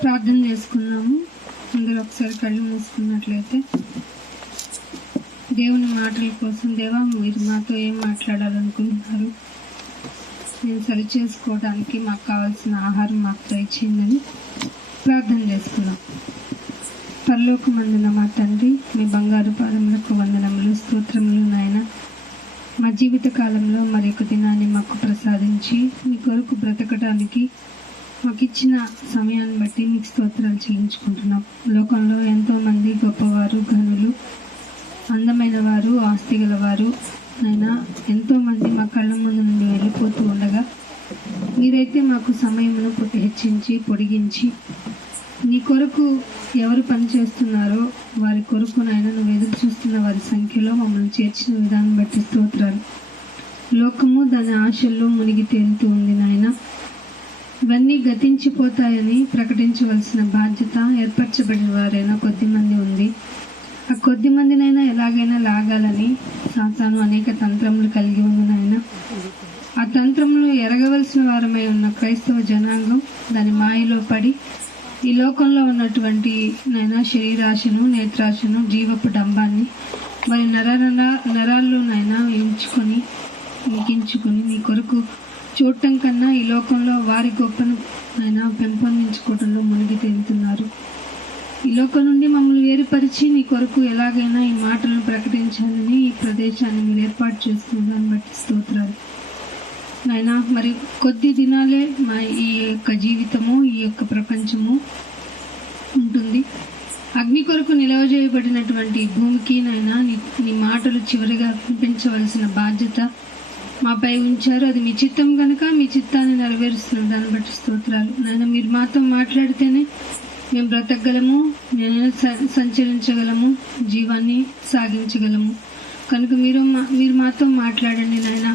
ప్రార్థన చేసుకున్నాము. అందరూ ఒకసారి కళ్ళు మూసుకున్నట్లయితే దేవుని మాటల కోసం, దేవా మీరు మాతో ఏం మాట్లాడాలనుకుంటున్నారు, నేను సరి చేసుకోవడానికి మాకు కావాల్సిన ఆహారం మాకు దయచేయండి ప్రార్థన చేసుకున్నాం. పరలోకమందున మా తండ్రి, మీ బంగారు పాదములకు వందనములు, స్తోత్రములు నాయన. మా జీవిత కాలంలో మరి ఒక దినాన్ని మాకు ప్రసాదించి మీ కొరకు బ్రతకడానికి మాకు ఇచ్చిన సమయాన్ని బట్టి మీకు స్తోత్రాలు చెల్లించుకుంటున్నాం. లోకంలో ఎంతోమంది గొప్పవారు, ఘనులు, అందమైన వారు, ఆస్తి గలవారు అయినా ఎంతోమంది మా కళ్ళ ముందు నుండి వెళ్ళిపోతూ ఉండగా మీరైతే మాకు సమయమును హెచ్చించి పొడిగించి నీ కొరకు ఎవరు పనిచేస్తున్నారో వారి కొరకు నాయన నువ్వు ఎదురు చూస్తున్న వారి సంఖ్యలో మమ్మల్ని చేర్చిన విధానం బట్టి స్తోత్రాలు. లోకము దాని ఆశల్లో మునిగి తేలుతూ ఉంది నాయన. ఇవన్నీ గతించిపోతాయని ప్రకటించవలసిన బాధ్యత ఏర్పరచబడిన వారైనా కొద్దిమంది ఉంది. ఆ కొద్ది మందినైనా ఎలాగైనా లాగాలని సాతాను అనేక తంత్రములు కలిగి ఉంది నాయన. ఆ తంత్రములు ఎరగవలసిన వారమై ఉన్న క్రైస్తవ జనాంగం దాని మాయలో పడి ఈ లోకంలో ఉన్నటువంటి నాయన శరీరాశను, నేత్రాశను, జీవపు డంబాన్ని మరి నరాల్లో నైనా ఎంచుకొని ఇంకించుకొని నీ కొరకు చూడటం కన్నా ఈ లోకంలో వారి గొప్పను అయినా పెంపొందించుకోవడంలో మునిగి తేలుతున్నారు. ఈ లోకం నుండి మమ్మల్ని వేరుపరిచి నీ కొరకు ఎలాగైనా ఈ మాటలను ప్రకటించాలని ఈ ప్రదేశాన్ని మీరు ఏర్పాటు చేసుకున్నారని బట్టి స్తోత్రాలు నాయనా. మరి కొద్ది దినాలే మా ఈ యొక్క జీవితము, ఈ యొక్క ప్రపంచము ఉంటుంది. అగ్ని కొరకు నిలవ చేయబడినటువంటి భూమికి నాయనా నీ మాటలు చివరిగా వినిపించవలసిన బాధ్యత మాపై ఉంచారు. అది మీ చిత్తం కనుక మీ చిత్తాన్ని నెరవేరుస్తున్నాం. దాన్ని బట్టి స్తోత్రాలు నాయన. మీరు మాతో మాట్లాడితేనే మేము బ్రతకగలము, నేను సంచరించగలము, జీవాన్ని సాగించగలము. కనుక మీరు మాతో మాట్లాడండి నాయన.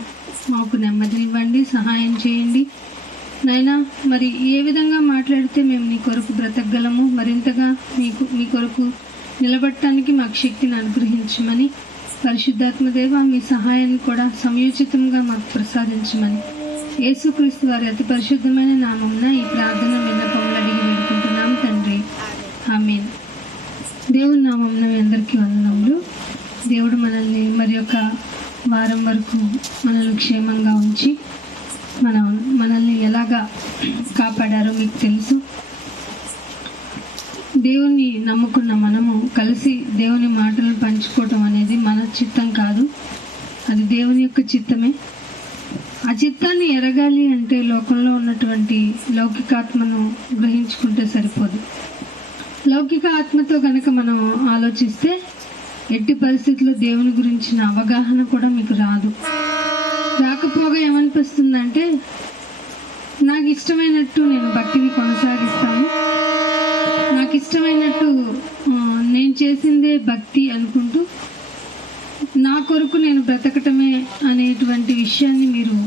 మాకు నెమ్మదినివ్వండి, సహాయం చేయండి నాయన. మరి ఏ విధంగా మాట్లాడితే మేము నీ కొరకు బ్రతకగలము, మరింతగా మీ కొరకు నిలబడటానికి మాకు శక్తిని అనుగ్రహించమని పరిశుద్ధాత్మ దేవ మీ సహాయాన్ని కూడా సమయోచితంగా మాకు ప్రసాదించమని యేసుక్రీస్తు వారి అతి పరిశుద్ధమైన నామమున ఈ ప్రార్థన విన్నపములు అడిగి వేడుకుంటున్నాం తండ్రి, ఆమేన్. దేవుని నామమున మీ అందరికీ వందనములు. దేవుడు మనల్ని మరి ఒక వారం వరకు మనల్ని క్షేమంగా ఉంచి మనల్ని ఎలాగా కాపాడారో మీకు తెలుసు. దేవుణ్ణి నమ్ముకున్న మనము కలిసి దేవుని మాటలను పంచుకోవటం అనేది మన చిత్తం కాదు, అది దేవుని యొక్క చిత్తమే. ఆ చిత్తాన్ని ఎరగాలి అంటే లోకంలో ఉన్నటువంటి లౌకికాత్మను గ్రహించుకుంటే సరిపోదు. లౌకిక ఆత్మతో కనుక మనం ఆలోచిస్తే ఎట్టి పరిస్థితుల్లో దేవుని గురించిన అవగాహన కూడా మీకు రాదు. రాకపోగా ఏమనిపిస్తుందంటే నాకు ఇష్టమైనట్టు నేను భక్తిని కొనసాగిస్తాను, నాకు ఇష్టమైనట్టు నేను చేసిందే భక్తి అనుకుంటూ నా కొరకు నేను బ్రతకటమే అనేటువంటి విషయాన్ని మీరు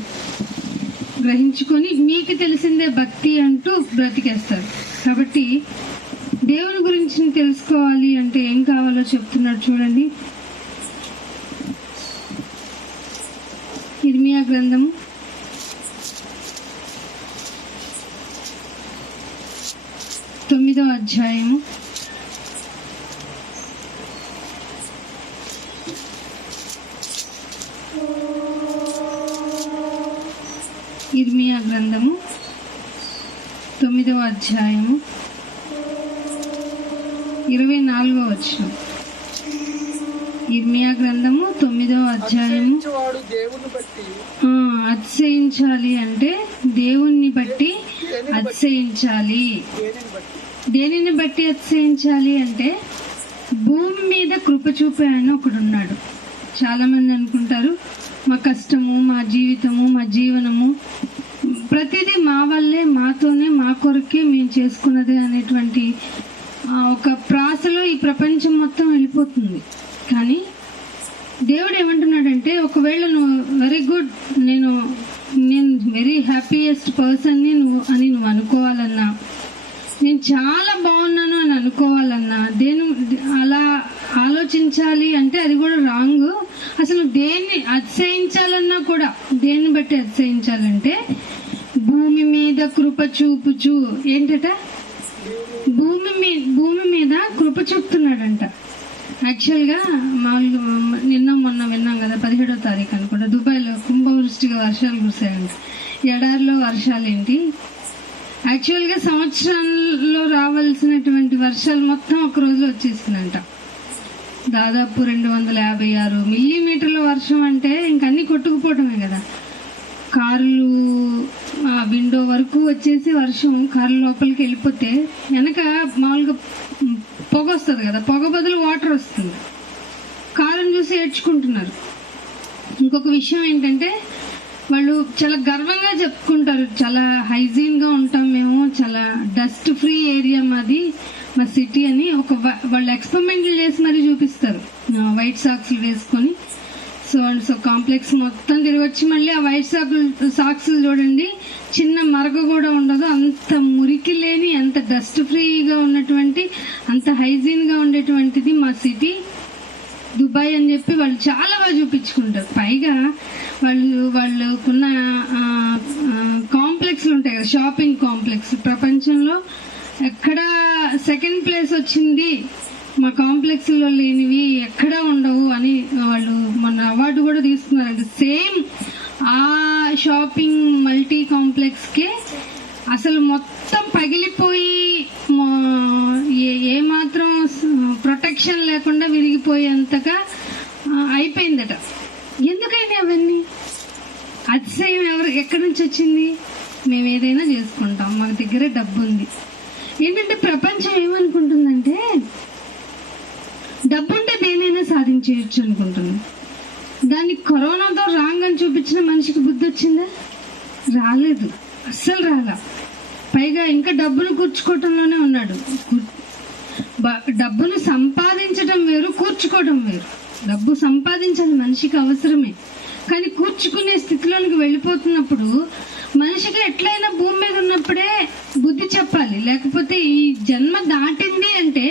గ్రహించుకొని మీకు తెలిసిందే భక్తి అంటూ బ్రతికేస్తారు. కాబట్టి దేవుని గురించి తెలుసుకోవాలి అంటే ఏం కావాలో చెప్తున్నాడు చూడండి. ఇర్మియా గ్రంథము 9వ అధ్యాయము 9వ అధ్యాయము 24వ వచనం. ఇర్మియా గ్రంథము 9వ అధ్యాయము. అతిశయించాలి అంటే దేవుణ్ణి బట్టి అతిశయించాలి. దేనిని బట్టి అతిశయించాలి అంటే భూమి మీద కృప చూపే ఆయన ఒకడున్నాడు. చాలా మంది అనుకుంటారు మా కష్టము, మా జీవితము, మా జీవనము ప్రతిదీ మా వల్లే, మాతోనే, మా కొరకే మేము చేసుకున్నదే అనేటువంటి ఒక ప్రాసలో ఈ ప్రపంచం మొత్తం వెళ్ళిపోతుంది. కానీ దేవుడు ఏమంటున్నాడంటే ఒకవేళ నువ్వు వెరీ గుడ్, నేను వెరీ హ్యాపీయెస్ట్ పర్సన్ని నువ్వు అనుకోవాలన్నా, నేను చాలా బాగున్నాను అని అనుకోవాలన్నా, అలా ఆలోచించాలి అంటే అది కూడా రాంగ్. అసలు దేన్ని అతిశయించాలన్నా కూడా దేన్ని బట్టి అతిశయించాలంటే భూమి మీద మీద కృప చూపుచు ఏంటట, భూమి మీద కృప చూపుతున్నాడంట. యాక్చువల్గా మామూలుగా నిన్న మొన్న విన్నాం కదా, 17వ తారీఖు అనుకుంటా దుబాయ్లో కుంభవృష్టిగా వర్షాలు కురిసాయంట. ఎడారిలో వర్షాలు ఏంటి, యాక్చువల్గా సంవత్సరంలో రావాల్సినటువంటి వర్షాలు మొత్తం ఒక రోజులో వచ్చేసిందంట. దాదాపు 256 మిల్లీమీటర్ల వర్షం అంటే ఇంకన్నీ కొట్టుకుపోవటమే కదా. కార్లు విండో వరకు వచ్చేసి వర్షం, కారు లోపలికి వెళ్ళిపోతే వెనక మామూలుగా పొగ వస్తుంది కదా, పొగ బదులు వాటర్ వస్తుంది. కారుని చూసి ఏడ్చుకుంటున్నారు. ఇంకొక విషయం ఏంటంటే వాళ్ళు చాలా గర్వంగా చెప్పుకుంటారు, చాలా హైజీన్గా ఉంటాం మేము, చాలా డస్ట్ ఫ్రీ ఏరియా మాది, మా సిటీ అని. వాళ్ళు ఎక్స్పెరిమెంట్లు చేసి మరీ చూపిస్తారు. వైట్ సాక్స్లు వేసుకొని సో కాంప్లెక్స్ మొత్తం తిరిగి వచ్చి మళ్ళీ ఆ వైట్ సాక్స్లు చూడండి, చిన్న మరక కూడా ఉండదు. అంత మురికి లేని, అంత డస్ట్ ఫ్రీగా ఉన్నటువంటి, అంత హైజీన్గా ఉండేటువంటిది మా దుబాయ్ అని చెప్పి వాళ్ళు చాలా బాగా చూపించుకుంటారు. పైగా వాళ్ళకున్న కాంప్లెక్స్లు ఉంటాయి కదా, షాపింగ్ కాంప్లెక్స్, ప్రపంచంలో ఎక్కడ సెకండ్ ప్లేస్ వచ్చింది, మా కాంప్లెక్స్లో లేనివి ఎక్కడా ఉండవు అని వాళ్ళు మొన్న అవార్డు కూడా తీసుకున్నారండి. సేమ్ ఆ షాపింగ్ మల్టీ కాంప్లెక్స్కే అసలు మొత్తం పగిలిపోయి ఏమాత్రం ప్రొటెక్షన్ లేకుండా విరిగిపోయేంతగా అయిపోయిందట. ఎందుకైనా అవన్నీ అతిశయం ఎక్కడి నుంచి వచ్చింది? మేము ఏదైనా చేసుకుంటాం, మాకు దగ్గర డబ్బు ఉంది. ఏంటంటే ప్రపంచం ఏమనుకుంటుందంటే డబ్బుంటే దేనైనా సాధించేయచ్చు అనుకుంటుంది. దాన్ని కరోనాతో రాంగ్ అని చూపించిన మనిషికి బుద్ధి వచ్చిందా? రాలేదు, అస్సలు రాలా. పైగా ఇంకా డబ్బును కూర్చుకోవటంలోనే ఉన్నాడు. డబ్బును సంపాదించడం వేరు, కూర్చుకోవడం వేరు. డబ్బు సంపాదించాలి, మనిషికి అవసరమే. కానీ కూర్చుకునే స్థితిలోనికి వెళ్ళిపోతున్నప్పుడు మనిషికి ఎట్లయినా భూమి మీద ఉన్నప్పుడే బుద్ధి చెప్పాలి. లేకపోతే ఈ జన్మ దాటింది అంటే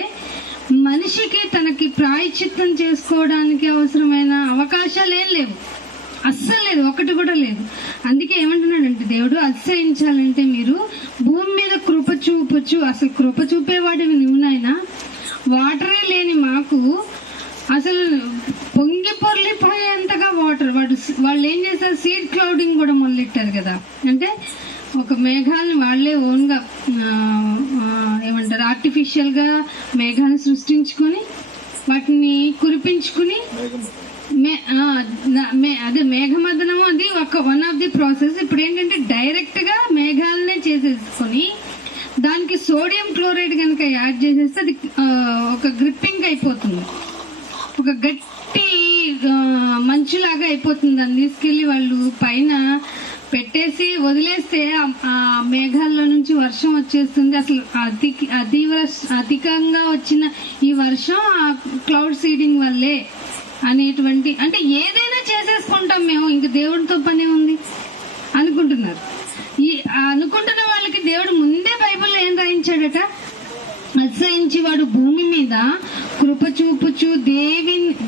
మనిషికి తనకి ప్రాయశ్చిత్తం చేసుకోవడానికి అవసరమైన అవకాశాలు ఏం లేవు, అస్సలు లేదు, ఒకటి కూడా లేదు. అందుకే ఏమంటున్నాడంటే దేవుడు, అతిశయించాలంటే మీరు భూమి మీద కృప చూపొచ్చు. అసలు కృప చూపేవాడివి నువ్వు నాయనా. వాటరే లేని మాకు అసలు పొంగి పొర్లిపోయేంతగా వాటర్. వాళ్ళు ఏం చేశారు, సీడ్ క్లౌడింగ్ కూడా మొదలెట్టారు కదా. అంటే ఒక మేఘాలను వాళ్ళే ఓన్గా ఏమంటారు, ఆర్టిఫిషియల్గా మేఘాలను సృష్టించుకొని వాటిని కురిపించుకుని అదే మేఘమదనం, అది వన్ ఆఫ్ ది ప్రాసెస్. ఇప్పుడు ఏంటంటే డైరెక్ట్గా మేఘాలనే చేసేసుకొని దానికి సోడియం క్లోరైడ్ కనుక యాడ్ చేసేస్తే అది ఒక గ్రిప్పింగ్ అయిపోతుంది, ఒక గట్టి మంచులాగా అయిపోతుంది. దాన్ని తీసుకెళ్ళి వాళ్ళు పైన పెట్టేసి వదిలేస్తే ఆ మేఘాల్లో నుంచి వర్షం వచ్చేస్తుంది. అసలు అధికంగా వచ్చిన ఈ వర్షం ఆ క్లౌడ్ సీడింగ్ వల్లే అనేటువంటి, అంటే ఏదైనా చేసేసుకుంటాం మేము, ఇంక దేవుడితో పనే ఉంది అనుకుంటున్నారు. ఈ అనుకుంటున్న వాళ్ళకి దేవుడు ముందే బైబిల్లో ఏం రాయించాడట, అతిశయించి వాడు భూమి మీద కృప చూపుచు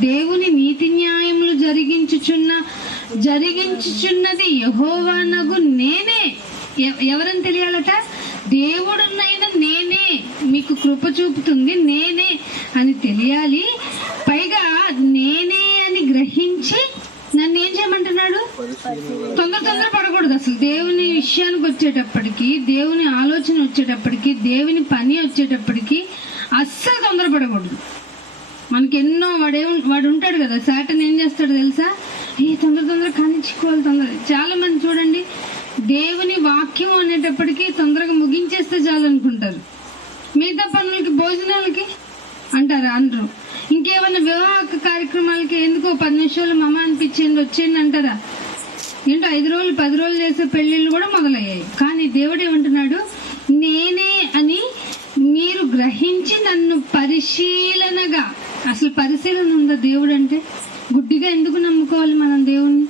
దేవుని నీతి న్యాయములు జరిగించుచున్నది యెహోవానగు నేనే. ఎవరని తెలియాలట, దేవుడునైనా నేనే, మీకు కృప చూపుతుంది నేనే అని తెలియాలి. పైగా నేనే అని గ్రహించి నన్ను ఏం చేయమంటున్నాడు, తొందర పడకూడదు. అసలు దేవుని విషయానికి వచ్చేటప్పటికి, దేవుని ఆలోచన వచ్చేటప్పటికి, దేవుని పని వచ్చేటప్పటికి అస్సలు తొందరపడకూడదు. మనకి ఎన్నో వాడు ఉంటాడు కదా, సాటన్ ఏం చేస్తాడు తెలుసా, తొందర కానిచ్చుకోవాలి. చాలా మంది చూడండి, దేవుని వాక్యం అనేటప్పటికి తొందరగా ముగించేస్తే చాలు అనుకుంటారు. మిగతా పనులకి, భోజనాలకి అంటారు అందరూ. ఇంకేమైనా వివాహ కార్యక్రమాలకి ఎందుకో 10 నిమిషాలు మమ అనిపించింది వచ్చేయండి అంటారా. ఏంటో 5 రోజులు 10 రోజులు చేసే పెళ్లిళ్ళు కూడా మొదలయ్యాయి. కానీ దేవుడు ఏమంటున్నాడు, నేనే అని మీరు గ్రహించి నన్ను పరిశీలనగా. అసలు పరిశీలన ఉందా దేవుడు అంటే? గుడ్డిగా ఎందుకు నమ్ముకోవాలి మనం దేవుణ్ణి?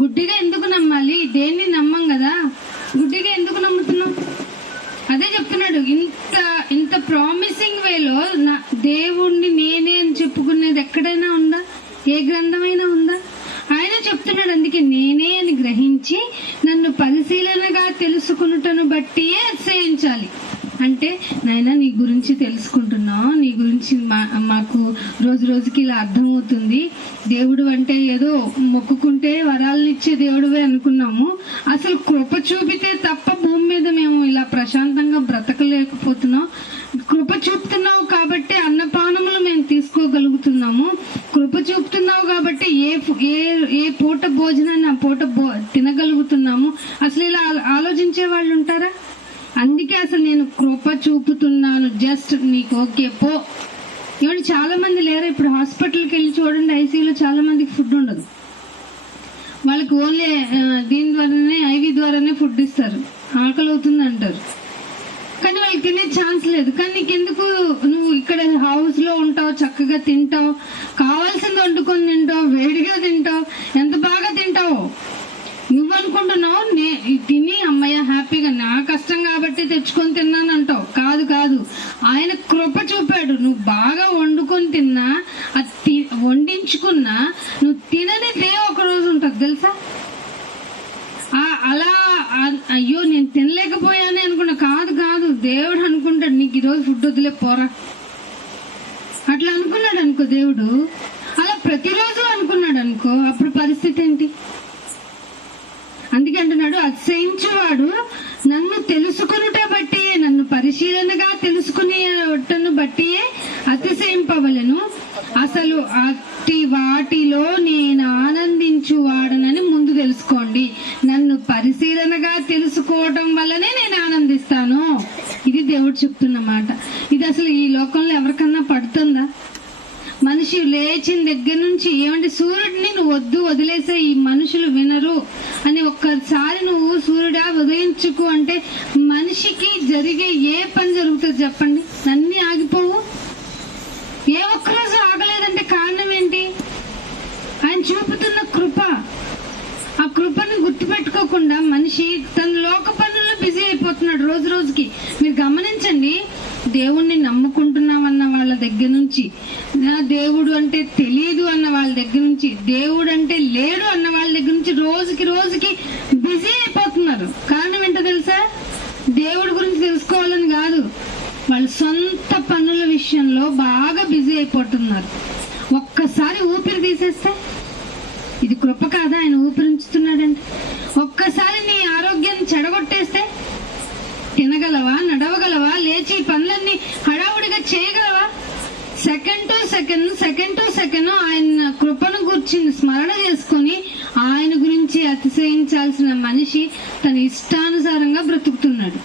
గుడ్డిగా ఎందుకు నమ్మాలి? దేన్ని నమ్మం కదా, గుడ్డిగా ఎందుకు నమ్ముతున్నాం? అదే చెప్తున్నాడు, ఇంత ప్రామిసింగ్ వేలో దేవుణ్ణి నేనే అని చెప్పుకునేది ఎక్కడైనా ఉందా? ఏ గ్రంథమైనా ఉందా? ఆయన చెప్తున్నాడు, అందుకే నేనే అని గ్రహించి నన్ను పరిశీలనగా తెలుసుకునుటను బట్టియే అతిశయించాలి. అంటే నాయన నీ గురించి తెలుసుకుంటున్నాం, నీ గురించి మాకు రోజు రోజుకి ఇలా అర్థమవుతుంది. దేవుడు అంటే ఏదో మొక్కుకుంటే వరాలను ఇచ్చే దేవుడివే అనుకున్నాము. అసలు కృప చూపితే తప్ప భూమి మీద మేము ఇలా ప్రశాంతంగా బ్రతకలేకపోతున్నాం. కృప చూపుతున్నావు కాబట్టి అన్నపానములు మేము తీసుకోగలుగుతున్నాము. కృప చూపుతున్నావు కాబట్టి ఏ పూట భోజనాన్ని ఆ పూట తినగలుగుతున్నాము. అసలు ఇలా ఆలోచించే వాళ్ళు ఉంటారా? అందుకే అసలు నేను కృప చూపుతున్నాను, జస్ట్ నీకు ఓకే పో. ఇవన్నీ చాలా మంది లేరు. ఇప్పుడు హాస్పిటల్కి వెళ్ళి చూడండి, ఐసీయూలో చాలా మందికి ఫుడ్ ఉండదు. వాళ్ళకి ఓన్లీ దీని ద్వారానే, ఐవి ద్వారానే ఫుడ్ ఇస్తారు. ఆకలి అవుతుంది అంటారు, కానీ వాళ్ళకి తినే ఛాన్స్ లేదు. కానీ నీకెందుకు? నువ్వు ఇక్కడ హౌస్ లో ఉంటావు, చక్కగా తింటావు, కావాల్సింది వండుకొని తింటావు, వేడిగా తింటావు, ఎంత బాగా తింటావో. నువ్వు అనుకుంటున్నావు తిని అమ్మయ్య హ్యాపీగా నా కష్టం కాబట్టి తెచ్చుకొని తిన్నాను అంటావు. కాదు కాదు, ఆయన కృప చూపాడు. నువ్వు బాగా వండుకొని తిన్నా, అది వండించుకున్నా, నువ్వు తిననిదే ఒక రోజు ఉంటుంది తెలుసా. అలా అయ్యో నేను తినలేకపోయానే అనుకున్నా. కాదు కాదు, దేవుడు అనుకుంటాడు నీకు ఈరోజు ఫుడ్ వదిలే పోరా, అట్లా అనుకున్నాడు అనుకో దేవుడు. అలా ప్రతిరోజు అనుకున్నాడు అనుకో, అప్పుడు పరిస్థితి ఏంటి? అందుకే అంటున్నాడు, అతిశయించువాడు నన్ను తెలుసుకునుట బట్టి, నన్ను పరిశీలనగా తెలుసుకునేటను బట్టియే అతిశయింపవలను. అసలు అట్టి వాటిలో నేను ఆనందించువాడనని ముందు తెలుసుకోండి. నన్ను పరిశీలనగా తెలుసుకోవటం వల్లనే నేను ఆనందిస్తాను. ఇది దేవుడు చెప్తున్న మాట. ఇది అసలు ఈ లోకంలో ఎవరికన్నా పడుతుందా? మనిషి లేచిన దగ్గర నుంచి ఏమంటే సూర్యుడిని నువ్వు వద్దు వదిలేసే, ఈ మనుషులు వినరు అని ఒక్కసారి నువ్వు సూర్యుడా ఉదయించుకు అంటే మనిషికి జరిగే ఏ పని జరుగుతుంది చెప్పండి? అన్నీ ఆగిపోవు. ఏ ఒక్కరోజు ఆగలేదంటే కారణం ఏంటి? ఆయన చూపుతున్న కృప. ఆ కృపని గుర్తుపెట్టుకోకుండా మనిషి తన లోక పనుల్లో బిజీ అయిపోతున్నాడు రోజు రోజుకి. మీరు గమనించండి, దేవుణ్ణి నమ్ముకుంటున్నామన్న వాళ్ళ దగ్గర నుంచి, దేవుడు అంటే తెలియదు అన్న వాళ్ళ దగ్గర నుంచి, దేవుడు అంటే లేడు అన్న వాళ్ళ దగ్గర నుంచి రోజుకి రోజుకి బిజీ అయిపోతున్నారు. కారణం ఏంటో తెలుసా? దేవుడి గురించి తెలుసుకోవాలని కాదు, వాళ్ళ సొంత పనుల విషయంలో బాగా బిజీ అయిపోతున్నారు. ఒక్కసారి ఊపిరి తీసేస్తే ఇది కృప కాదా? ఆయన ఊపిరించుతున్నాడంటే. ఒక్కసారి నీ ఆరోగ్యాన్ని చెడగొట్టేస్తే తినగలవా, నడవగలవా, లేచి పనులన్నీ హడావుడిగా చేయగలవా? సెకండ్ టు సెకండ్ ఆయన కృపను గురించి స్మరణ చేసుకుని ఆయన గురించి అతిశయించాల్సిన మనిషి తన ఇష్టానుసారంగా బ్రతుకుతున్నాడు,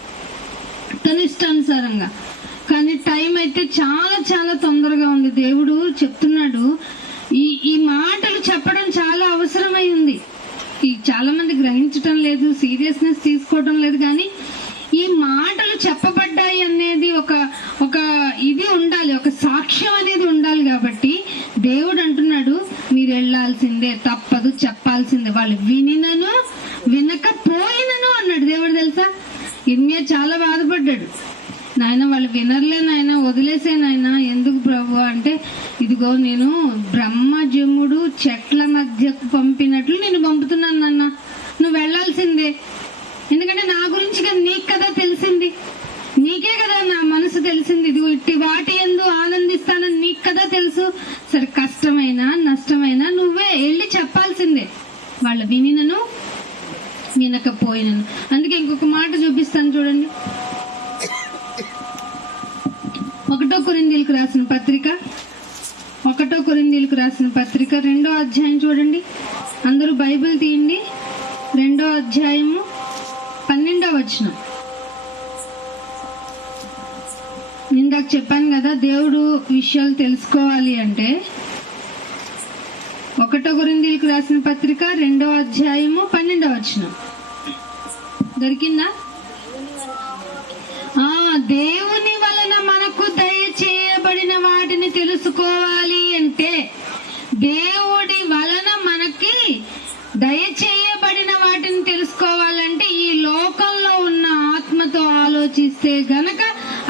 తన ఇష్టానుసారంగా. కానీ టైం అయితే చాలా చాలా తొందరగా ఉంది. దేవుడు చెప్తున్నాడు, ఈ మాటలు చెప్పడం చాలా అవసరమై ఉంది. చాలా మంది గ్రహించటం లేదు, సీరియస్నెస్ తీసుకోవడం లేదు. కానీ ఈ మాటలు చెప్పబడ్డాయి అనేది ఒక ఇది ఉండాలి, ఒక సాక్ష్యం అనేది ఉండాలి. కాబట్టి దేవుడు అంటున్నాడు, మీరు వెళ్ళాల్సిందే, తప్పదు, చెప్పాల్సిందే. వాళ్ళు వినినను వినకపోయినను అన్నాడు దేవుడు. తెలుసా, ఇర్మియా చాలా బాధపడ్డాడు. నాయన వాళ్ళు వినర్లే నాయన, వదిలేసే నాయన, ఎందుకు ప్రభు అంటే, ఇదిగో నేను బ్రహ్మజముడు చెట్ల మధ్యకు పంపినట్లు నేను పంపుతున్నాను నాన్న, నువ్వు వెళ్ళాల్సిందే. ఎందుకంటే నా గురించి నీకు కదా తెలిసింది, నీకే కదా నా మనసు తెలిసింది. ఇదిగో ఇట్టి వాటి యందు ఆనందిస్తానని నీకు కదా తెలుసు. సరే, కష్టమైనా నష్టమైనా నువ్వే వెళ్ళి చెప్పాల్సిందే. వాళ్ళ వినినను వినకపోయినను. అందుకే ఇంకొక మాట చూపిస్తాను చూడండి. 1 కొరింథీయులకు రాసిన పత్రిక 2వ అధ్యాయం చూడండి. అందరూ బైబిల్ తీయండి. 2వ అధ్యాయము 12వ వచనం. ఇందాక చెప్పాను కదా, దేవుడు విషయాలు తెలుసుకోవాలి అంటే 1 కొరింథీయులకు రాసిన పత్రిక 2వ అధ్యాయము 12వ వచనం. దొరికిందా? దేవుని వలన మనకు దయచేయబడిన వాటిని తెలుసుకోవాలి అంటే, దేవుడి వలన మనకి దయచేయబడిన వాటిని తెలుసుకోవాలంటే ఈ లోకంలో ఉన్న ఆత్మతో ఆలోచిస్తే గనక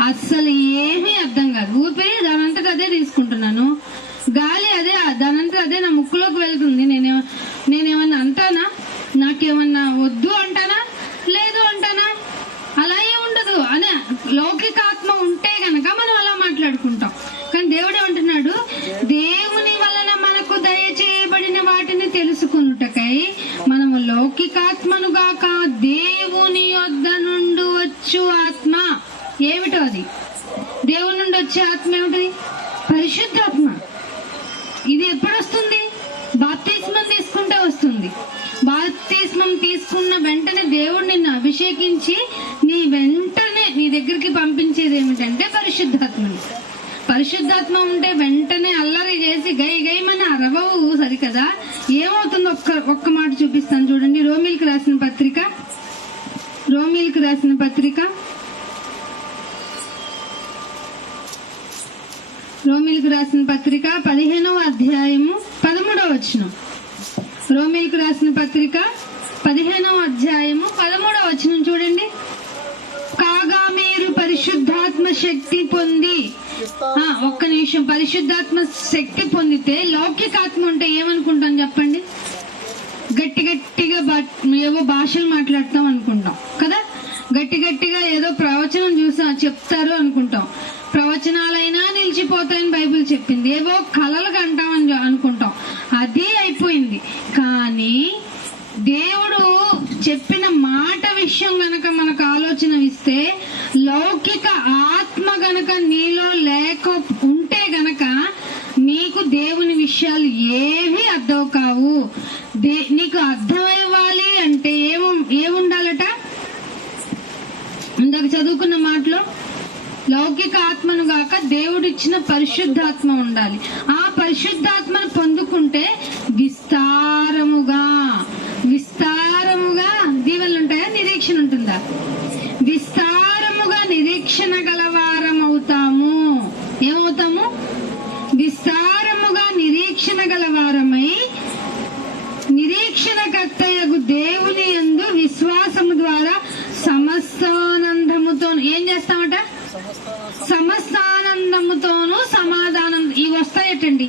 అస్సలు ఏమీ అర్థం కాదు. ఊపిరి దానంతట అదే తీసుకుంటున్నాను, గాలి అదే దానంతట అదే నా ముక్కులోకి వెళ్తుంది. నేనేమన్నా అంటానా? నాకేమన్నా వద్దు అంటానా? లేదు అంటానా? లౌకికాత్మ ఉంటే గనక మనం అలా మాట్లాడుకుంటాం. కానీ దేవుడు ఏమంటున్నాడు, దేవుని వలన మనకు దయచేయబడిన వాటిని తెలుసుకొనుటకై మనము లౌకికాత్మను గాక దేవుని యొద్ద నుండి వచ్చు ఆత్మ. ఏమిటో అది? దేవుని నుండి వచ్చే ఆత్మ ఏమిటి? పరిశుద్ధాత్మ. ఇది ఎప్పుడు వస్తుంది? బాప్తిస్మం తీసుకుంటే వస్తుంది. బాప్తిస్మం తీసుకున్న వెంటనే దేవుడు నిన్ను అభిషేకించి వెంటనే నీ దగ్గరికి పంపించేది ఏమిటంటే పరిశుద్ధాత్మని. పరిశుద్ధాత్మ ఉంటే వెంటనే అల్లరి చేసి గై గైమని అరవవు, సరికదా? ఏమవుతుందో ఒక్క మాట చూపిస్తాను చూడండి. రోమీలకు రాసిన పత్రిక 15వ అధ్యాయము 13వ వచనం. రోమీలకు రాసిన పత్రిక 15వ అధ్యాయము 13వ వచనం చూడండి. కాగా మీరు పరిశుద్ధాత్మ శక్తి పొంది, ఒక్క నిమిషం, పరిశుద్ధాత్మ శక్తి పొందితే లౌకికాత్మ ఉంటే ఏమనుకుంటాం చెప్పండి? గట్టి గట్టిగా ఏవో భాషలు మాట్లాడతాం అనుకుంటాం కదా. గట్టి గట్టిగా ఏదో ప్రవచనం చెప్తారు అనుకుంటాం. ప్రవచనాలైనా నిలిచిపోతాయని బైబిల్ చెప్పింది. ఏవో కలలు కంటామని అనుకుంటాం. అది అయిపోయింది. కానీ దేవుడు చెప్పిన మాట విషయం గనక మనకు ఆలోచన ఇస్తే, లౌకిక ఆత్మ గనక నీలో లేక ఉంటే గనక నీకు దేవుని విషయాలు ఏవి అర్థం కావు. నీకు అర్థమవ్వాలి అంటే ఏముండాలట? ఇందాక చదువుకున్న మాటలో లౌకిక ఆత్మను గాక దేవుడిచ్చిన పరిశుద్ధాత్మ ఉండాలి. ఆ పరిశుద్ధాత్మను పొందుకుంటే విస్తారముగా దీవెనలు ఉంటాయా? నిరీక్షణ ఉంటుందా? విస్తారముగా నిరీక్షణ గలవారం అవుతాము. ఏమవుతాము? విస్తారముగా నిరీక్షణ గలవారమై నిరీక్షణకర్తయగు దేవుని యందు విశ్వాసము ద్వారా సమస్తానందముతో ఏం చేస్తామట? సమస్తానందముతోనూ సమాధానం. ఇవి వస్తాయటండి.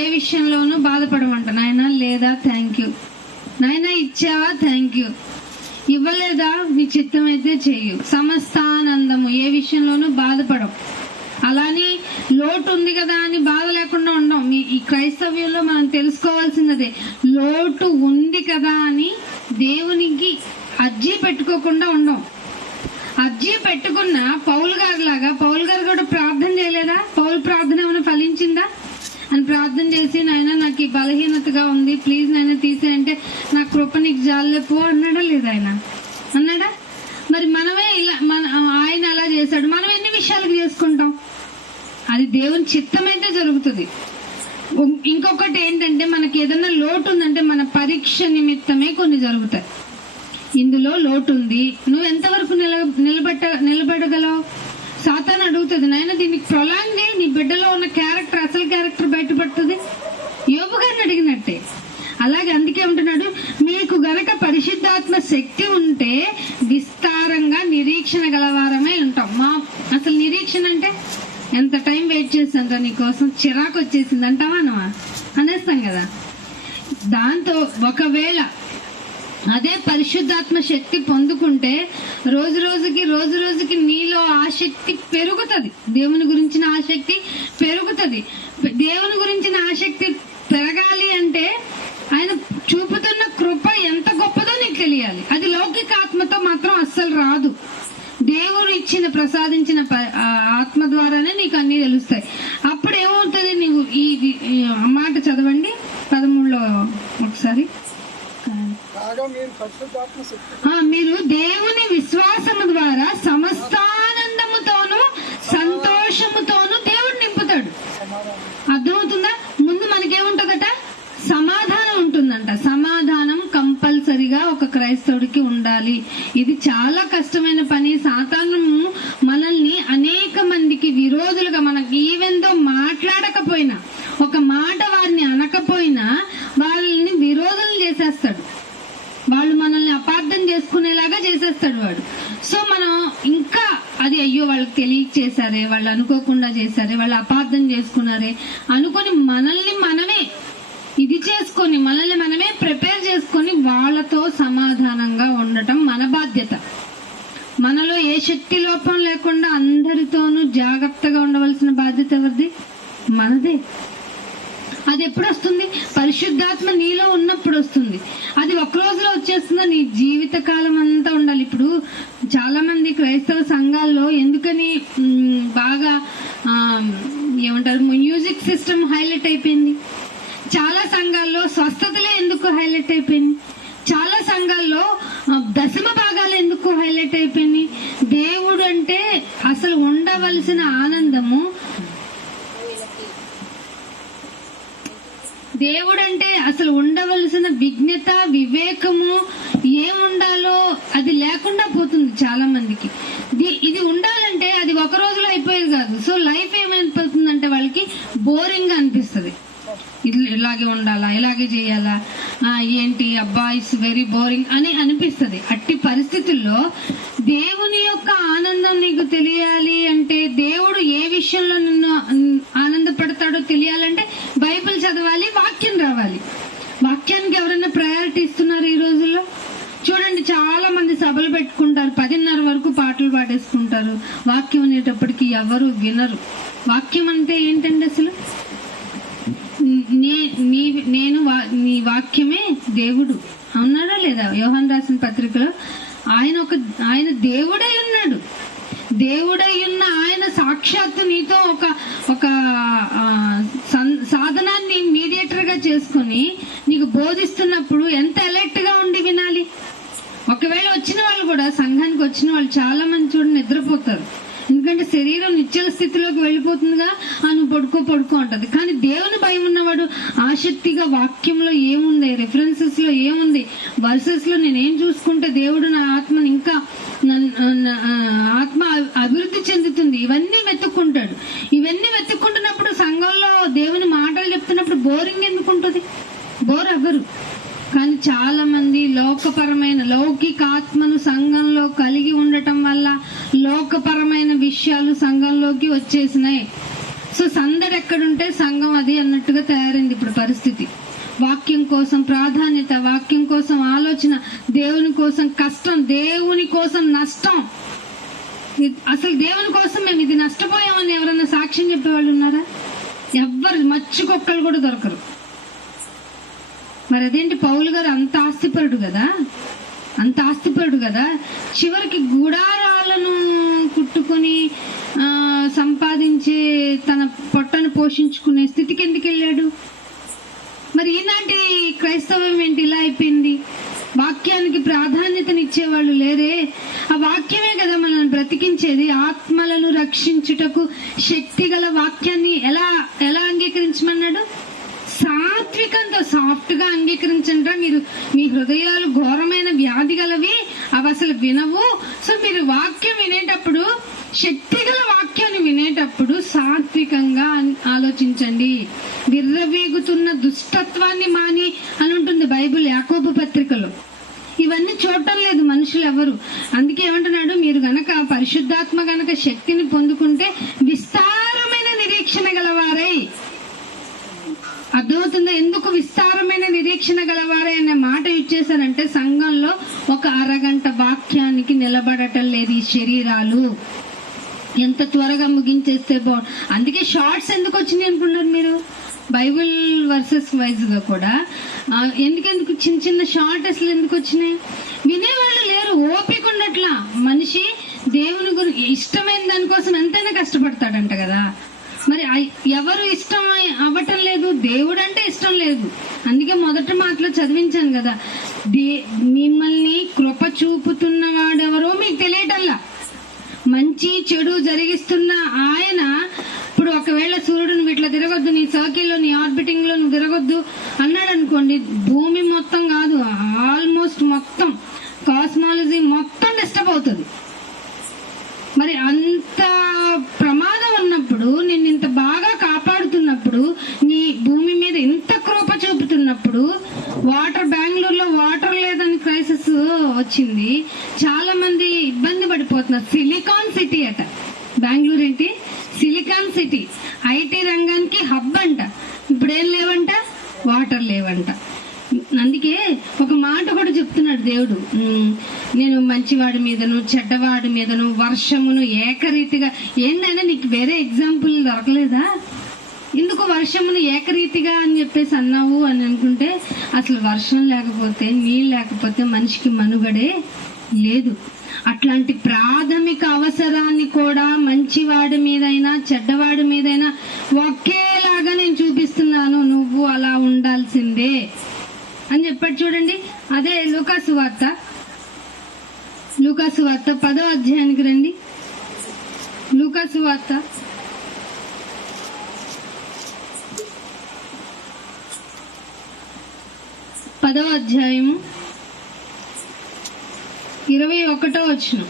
ఏ విషయంలోనూ బాధపడమంట. నాయనా లేదా, థ్యాంక్ యూ. నాయనా ఇచ్చావా, థ్యాంక్ యూ. ఇవ్వలేదా, నీ చిత్తం అయితే చెయ్యు. సమస్తానందము. ఏ విషయంలోనూ బాధపడం. అలాని లోటు ఉంది కదా అని బాధ లేకుండా ఉండం. ఈ క్రైస్తవ్యంలో మనం తెలుసుకోవాల్సినదే, లోటు ఉంది కదా అని దేవునికి అర్జీ పెట్టుకోకుండా ఉండం. అర్జీ పెట్టుకున్న పౌలు గారు కూడా ప్రార్థన చేయలేదా? పౌలు ప్రార్థన ఏమైనా ఫలించిందా? అని ప్రార్థన చేసి, నాయన నాకు ఈ బలహీనతగా ఉంది, ప్లీజ్ నాయన తీసేయంటే, నా కృప నీకు జాలే పో అన్నాడా లేదా? ఆయన అన్నాడా? మరి మనమే ఆయన అలా చేశాడు. మనం ఎన్ని విషయాలకు చేసుకుంటాం? అది దేవుని చిత్తమైతే జరుగుతుంది. ఇంకొకటి ఏంటంటే, మనకి ఏదైనా లోటు ఉందంటే మన పరీక్ష నిమిత్తమే కొన్ని జరుగుతాయి. ఇందులో లోటు ఉంది, నువ్వు ఎంతవరకు నిలబడగలవు? సాతాను అడుగుతుంది, నాయన దీనికి ప్రొలాంగ్ చేయి, నీ బిడ్డలో ఉన్న అసలు క్యారెక్టర్ బయటపడుతుంది. యోబు గారిని అడిగినట్టే. అలాగే అందుకే ఉంటున్నాడు, మీకు గనక పరిశుద్ధాత్మ శక్తి ఉంటే విస్తారంగా నిరీక్షణ గలవారమై ఉంటాం. అసలు నిరీక్షణ అంటే ఎంత టైం వెయిట్ చేస్తాంటో నీకోసం, చిరాకు వచ్చేసింది అంటావా అనేస్తాం కదా. దాంతో ఒకవేళ అదే పరిశుద్ధాత్మ శక్తి పొందుకుంటే రోజు రోజుకి నీలో ఆసక్తి పెరుగుతుంది. దేవుని గురించిన ఆసక్తి పెరుగుతుంది. దేవుని గురించిన ఆసక్తి పెరగాలి అంటే ఆయన చూపుతున్న కృప ఎంత గొప్పదో నీకు తెలియాలి. అది లౌకిక ఆత్మతో మాత్రం అస్సలు రాదు. దేవుడు ఇచ్చిన ప్రసాదించిన ఆత్మ ద్వారానే నీకు అన్ని తెలుస్తాయి. అప్పుడు ఏమవుతుంది? నీవు ఈ మాట చదవండి 13లో ఒకసారి. మీరు దేవుని విశ్వాసము ద్వారా సమస్తానందముతోనూ సంతోషముతోనూ దేవుడు నింపుతాడు. అర్థమవుతుందా? ముందు మనకేముంటుందట? సమాధానం ఉంటుందంట. సమాధానం కంపల్సరిగా ఒక క్రైస్తవుడికి ఉండాలి. ఇది చాలా కష్టమైన పని. సాతాను మనల్ని అనేక మందికి విరోధులుగా, మనకి ఈవెందో మాట్లాడకపోయినా, ఒక మాట వారిని అనకపోయినా వాళ్ళని విరోధులు చేసేస్తాడు. వాళ్ళు మనల్ని అపార్థం చేసుకునేలాగా చేసేస్తాడు వాడు. సో మనం ఇంకా అది అయ్యో వాళ్ళకి తెలియక చేశారే, వాళ్ళు అనుకోకుండా చేశారే, వాళ్ళు అపార్థం చేసుకున్నారే అనుకొని మనల్ని మనమే ప్రిపేర్ చేసుకొని వాళ్ళతో సమాధానంగా ఉండటం మన బాధ్యత. మనలో ఏ శక్తి లోపం లేకుండా అందరితోనూ జాగ్రత్తగా ఉండవలసిన బాధ్యత ఎవరిది? మనదే. అది ఎప్పుడు వస్తుంది? పరిశుద్ధాత్మ నీలో ఉన్నప్పుడు వస్తుంది. అది ఒక రోజులో వచ్చేస్తుందా? నీ జీవిత కాలం అంతా ఉండాలి. ఇప్పుడు చాలా మంది క్రైస్తవ సంఘాల్లో ఎందుకని బాగా ఏమంటారు, మ్యూజిక్ సిస్టమ్ హైలైట్ అయిపోయింది. చాలా సంఘాల్లో స్వస్థతలే ఎందుకు హైలైట్ అయిపోయింది. చాలా సంఘాల్లో దశమ భాగాలు ఎందుకు హైలైట్ అయిపోయింది. దేవుడు అంటే అసలు ఉండవలసిన ఆనందము, దేవుడు అంటే అసలు ఉండవలసిన విజ్ఞత, వివేకము ఏముండాలో అది లేకుండా పోతుంది చాలా మందికి. ఇది ఉండాలంటే అది ఒక రోజులో అయిపోయేది కాదు. సో లైఫ్ ఏమైపోతుందంటే వాళ్ళకి బోరింగ్ గా అనిపిస్తుంది. ఇలాగే ఉండాలా, ఇలాగే చేయాలా, ఏంటి అబ్బా ఇట్స్ వెరీ బోరింగ్ అని అనిపిస్తుంది. అట్టి పరిస్థితుల్లో దేవుని యొక్క ఆనందం నీకు తెలియాలి అంటే, దేవుడు ఏ విషయంలో నిన్ను ఆనందపడతాడో తెలియాలంటే బైబిల్ చదవాలి, వాక్యం రావాలి. వాక్యానికి ఎవరైనా ప్రయారిటీ ఇస్తున్నారు ఈ రోజుల్లో? చూడండి, చాలా మంది సభలు పెట్టుకుంటారు, 10:30 వరకు పాటలు పాడేసుకుంటారు. వాక్యం అనేటప్పటికి ఎవరు వినరు. వాక్యం అంటే ఏంటండి అసలు? నీ వాక్యమే దేవుడు అన్నాడా లేదా? యోహాను రాసిన పత్రికలో ఆయన దేవుడై ఉన్నాడు. దేవుడై ఉన్న ఆయన సాక్షాత్తు నీతో ఒక సాధనాన్ని మీడియేటర్ గా చేసుకుని నీకు బోధిస్తున్నప్పుడు ఎంత అలర్ట్ గా ఉండి వినాలి. ఒకవేళ వచ్చిన వాళ్ళు కూడా, సంఘానికి వచ్చిన వాళ్ళు చాలా మంది చూడండి నిద్రపోతారు. ఎందుకంటే శరీరం నిశ్చల స్థితిలోకి వెళ్ళిపోతుందిగా, నువ్వు పడుకో అంటది. కానీ దేవుని భయం ఉన్నవాడు ఆసక్తిగా వాక్యంలో ఏముంది, రెఫరెన్సెస్ లో ఏముంది, వర్సెస్ లో నేనేం చూసుకుంటే దేవుడు నా ఆత్మని ఇంకా ఆత్మ అభివృద్ధి చెందుతుంది, ఇవన్నీ వెతుక్కుంటాడు. ఇవన్నీ వెతుక్కుంటున్నప్పుడు సంఘంలో దేవుని మాటలు చెప్తున్నప్పుడు బోరింగ్ ఎందుకు ఉంటుంది? బోర్ అవ్వరు. కానీ చాలా మంది లోకపరమైన లౌకిక ఆత్మను సంఘంలో కలిగి ఉండటం వల్ల లోకపరమైన విషయాలు సంఘంలోకి వచ్చేసినాయి. సో సందడి ఎక్కడుంటే సంఘం అది అన్నట్టుగా తయారైంది ఇప్పుడు పరిస్థితి. వాక్యం కోసం ప్రాధాన్యత, వాక్యం కోసం ఆలోచన, దేవుని కోసం కష్టం, దేవుని కోసం నష్టం. అసలు దేవుని కోసం మేము ఇది నష్టపోయామని ఎవరన్నా సాక్ష్యం చెప్పేవాళ్ళు ఉన్నారా? ఎవ్వరు, మచ్చుకొక్కలు కూడా దొరకరు. మరి అదేంటి, పౌలు గారు అంత ఆస్తిపరుడు కదా, చివరికి గుడారాలను కుట్టుకొని సంపాదించే తన పొట్టను పోషించుకునే స్థితికి ఎందుకు వెళ్ళాడు? మరి ఈనాటి క్రైస్తవం ఏంటి ఇలా అయిపోయింది? వాక్యానికి ప్రాధాన్యతనిచ్చేవాళ్ళు లేరే. ఆ వాక్యమే కదా మనల్ని బ్రతికించేది. ఆత్మలను రక్షించుటకు శక్తి గల వాక్యాన్ని ఎలా అంగీకరించమన్నాడు? సాత్వికంతో, సాఫ్ట్ గా అంగీకరించండి. మీరు మీ హృదయాలు ఘోరమైన వ్యాధి గలవి, అవి అసలు వినవు. సో మీరు వాక్యం వినేటప్పుడు, శక్తిగల వాక్యాన్ని వినేటప్పుడు సాత్వికంగా ఆలోచించండి. విర్రవీగుతున్న దుష్టత్వాన్ని మాని అని ఉంటుంది బైబిల్ యాకోబు పత్రికలో. ఇవన్నీ చూడటం లేదు మనుషులు ఎవరు. అందుకే ఏమంటున్నాడు, మీరు గనక పరిశుద్ధాత్మ గనక శక్తిని పొందుకుంటే విస్తారమైన నిరీక్షణ గలవారై. అర్థమవుతుందా ఎందుకు విస్తారమైన నిరీక్షణ గలవారే అనే మాట ఇచ్చేసారంటే, సంఘంలో ఒక అరగంట వాక్యానికి నిలబడటం లేదు ఈ శరీరాలు. ఎంత త్వరగా ముగించేస్తే బాగుంది. అందుకే షార్ట్స్ ఎందుకు వచ్చినాయి అనుకున్నారు మీరు? బైబిల్ వర్సెస్ వైజ్ గా కూడా ఎందుకు చిన్న షార్ట్ అసలు ఎందుకు వచ్చినాయి? వినేవాళ్ళు లేరు, ఓపిక ఉండట్లా. మనిషి దేవుని గురించి ఇష్టమైన దానికోసం ఎంతైనా కష్టపడతాడంట కదా. మరి ఎవరు ఇష్టం అవ్వటం లేదు? దేవుడు అంటే ఇష్టం లేదు. అందుకే మొదటి మాటలో చదివించాను కదా, మిమ్మల్ని కృప చూపుతున్న వాడెవరో మీకు తెలియటల్లా. మంచి చెడు జరిగిస్తున్న ఆయన ఇప్పుడు ఒకవేళ సూర్యుడు నువ్వు ఇట్లా తిరగొద్దు, నీ సర్కిల్లో, నీ ఆర్బిటింగ్ లో నువ్వు తిరగొద్దు అన్నాడు అనుకోండి, భూమి మొత్తం కాదు, ఆల్మోస్ట్ మొత్తం కాస్మాలజీ మొత్తం డిస్టర్బ్ అవుతుంది. మరి అంత ప్రమాదం ఉన్నప్పుడు, నిన్ను ఇంత బాగా కాపాడుతున్నప్పుడు, నీ భూమి మీద ఇంత కృప చూపుతున్నప్పుడు, బెంగళూరులో వాటర్ లేదని క్రైసిస్ వచ్చింది, చాలా మంది ఇబ్బంది పడిపోతున్నారు. సిలికాన్ సిటీ అట బెంగళూరు. ఏంటి సిలికాన్ సిటీ, ఐటీ రంగానికి హబ్ అంట. ఇప్పుడేం లేవంట, వాటర్ లేవంట. అందుకే ఒక మాట కూడా చెప్తున్నాడు దేవుడు, నేను మంచివాడి మీదను చెడ్డవాడి మీదను వర్షమును ఏకరీతిగా. ఏంటైనా నీకు వేరే ఎగ్జాంపుల్ దొరకలేదా? ఎందుకు వర్షమును ఏకరీతిగా అని చెప్పేసి అన్నావు అని అనుకుంటే, అసలు వర్షం లేకపోతే నీళ్ళు లేకపోతే మనిషికి మనుగడే లేదు. అట్లాంటి ప్రాథమిక అవసరాన్ని కూడా మంచివాడి మీదైనా చెడ్డవాడి మీదైనా ఒకేలాగా నేను చూపిస్తున్నాను, నువ్వు అలా ఉండాల్సిందే అని చెప్పాడు. చూడండి, అదే లూకాసు వార్త 10వ అధ్యాయానికి రండి. లూకాసు వార్త 10వ అధ్యాయము 21వ వచనం.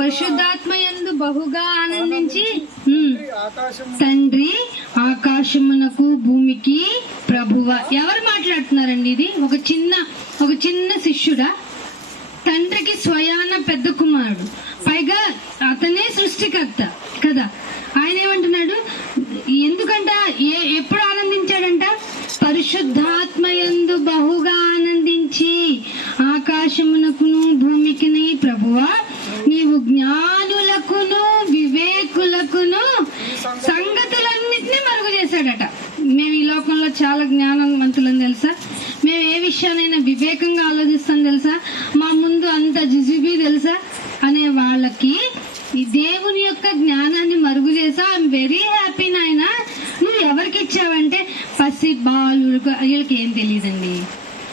పరిశుద్ధాత్మయందు బహుగా ఆనందించి తండ్రి ఆకాశమునకు భూమికి ప్రభువ. ఎవరు మాట్లాడుతున్నారండి? ఇది ఒక చిన్న శిష్యుడా? తండ్రికి స్వయాన పెద్ద కుమారుడు, పైగా అతనే సృష్టికర్త కదా. ఆయన ఏమంటున్నాడు? ఎందుకంట ఎప్పుడు ఆనందించాడంట? పరిశుద్ధాత్మయందు బహుగా ఆనందించి ఆకాశమునకును భూమికిని ప్రభువా నీవు జ్ఞానులకును వివేకులకును సంగతులన్నిటినీ మరుగు చేశాడట. మేము ఈ లోకంలో చాలా జ్ఞానవంతులని తెలుసా, మేము ఏ విషయానైనా వివేకంగా ఆలోచిస్తాం తెలుసా, మా ముందు అంత జిజిబి తెలుసా అనే వాళ్ళకి ఈ దేవుని యొక్క జ్ఞానాన్ని మరుగు చేసా. ఐఎమ్ వెరీ హ్యాపీ నాయన. నువ్వు ఎవరికి ఇచ్చావంటే పసి బాలులకు.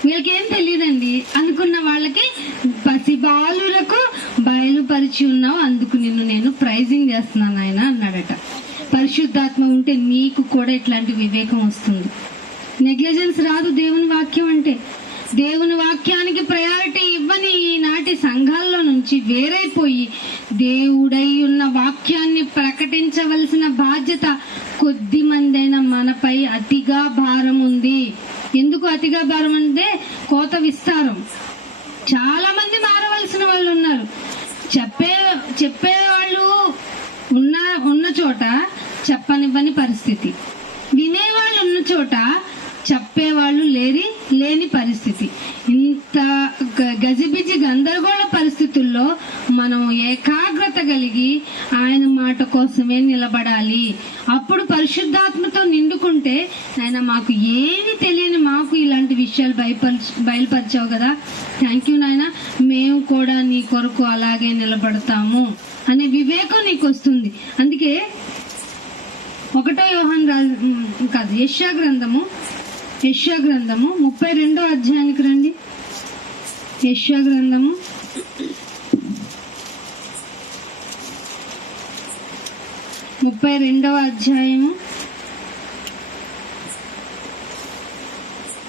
వీళ్ళకేం తెలియదండి అనుకున్న వాళ్ళకి పసి బాలులకు బయలుపరిచి ఉన్నావు, అందుకు నిన్ను నేను ప్రైజింగ్ చేస్తున్నాను ఆయన అన్నాడట. పరిశుద్ధాత్మ ఉంటే నీకు కూడా ఇట్లాంటి వివేకం వస్తుంది. నెగ్లిజెన్స్ రాదు దేవుని వాక్యం అంటే. దేవుని వాక్యానికి ప్రయారిటీ ఇవ్వని ఈనాటి సంఘాల్లో నుంచి వేరైపోయి దేవుడై ఉన్న వాక్యాన్ని ప్రకటించవలసిన బాధ్యత కొద్ది మందైన మనపై అతిగా భారం ఉంది. ఎందుకు అతిగా భారం అంటే కోత విస్తారం. చాలా మంది మారవలసిన వాళ్ళు ఉన్నారు. చెప్పేవాళ్ళు ఉన్న చోట చెప్పనివ్వని పరిస్థితి, వినేవాళ్ళు ఉన్న చోట చెప్పేవాళ్ళు లేని పరిస్థితి. ఇంత గజిబిజి గందరగోళ పరిస్థితుల్లో మనం ఏకాగ్రత కలిగి ఆయన మాట కోసమే నిలబడాలి. అప్పుడు పరిశుద్ధాత్మతో నిండుకుంటే ఆయన మాకు ఏమి తెలియని మాకు ఇలాంటి విషయాలు బయలుపరిచావు కదా, థ్యాంక్ యూ నాయన, మేము కూడా నీ కొరకు అలాగే నిలబడతాము అనే వివేకం నీకు వస్తుంది. అందుకే 1వ యోహాను కాదు, యెషయా గ్రంథము 32వ అధ్యాయానికి రండి. యెషయా గ్రంథము 32వ అధ్యాయము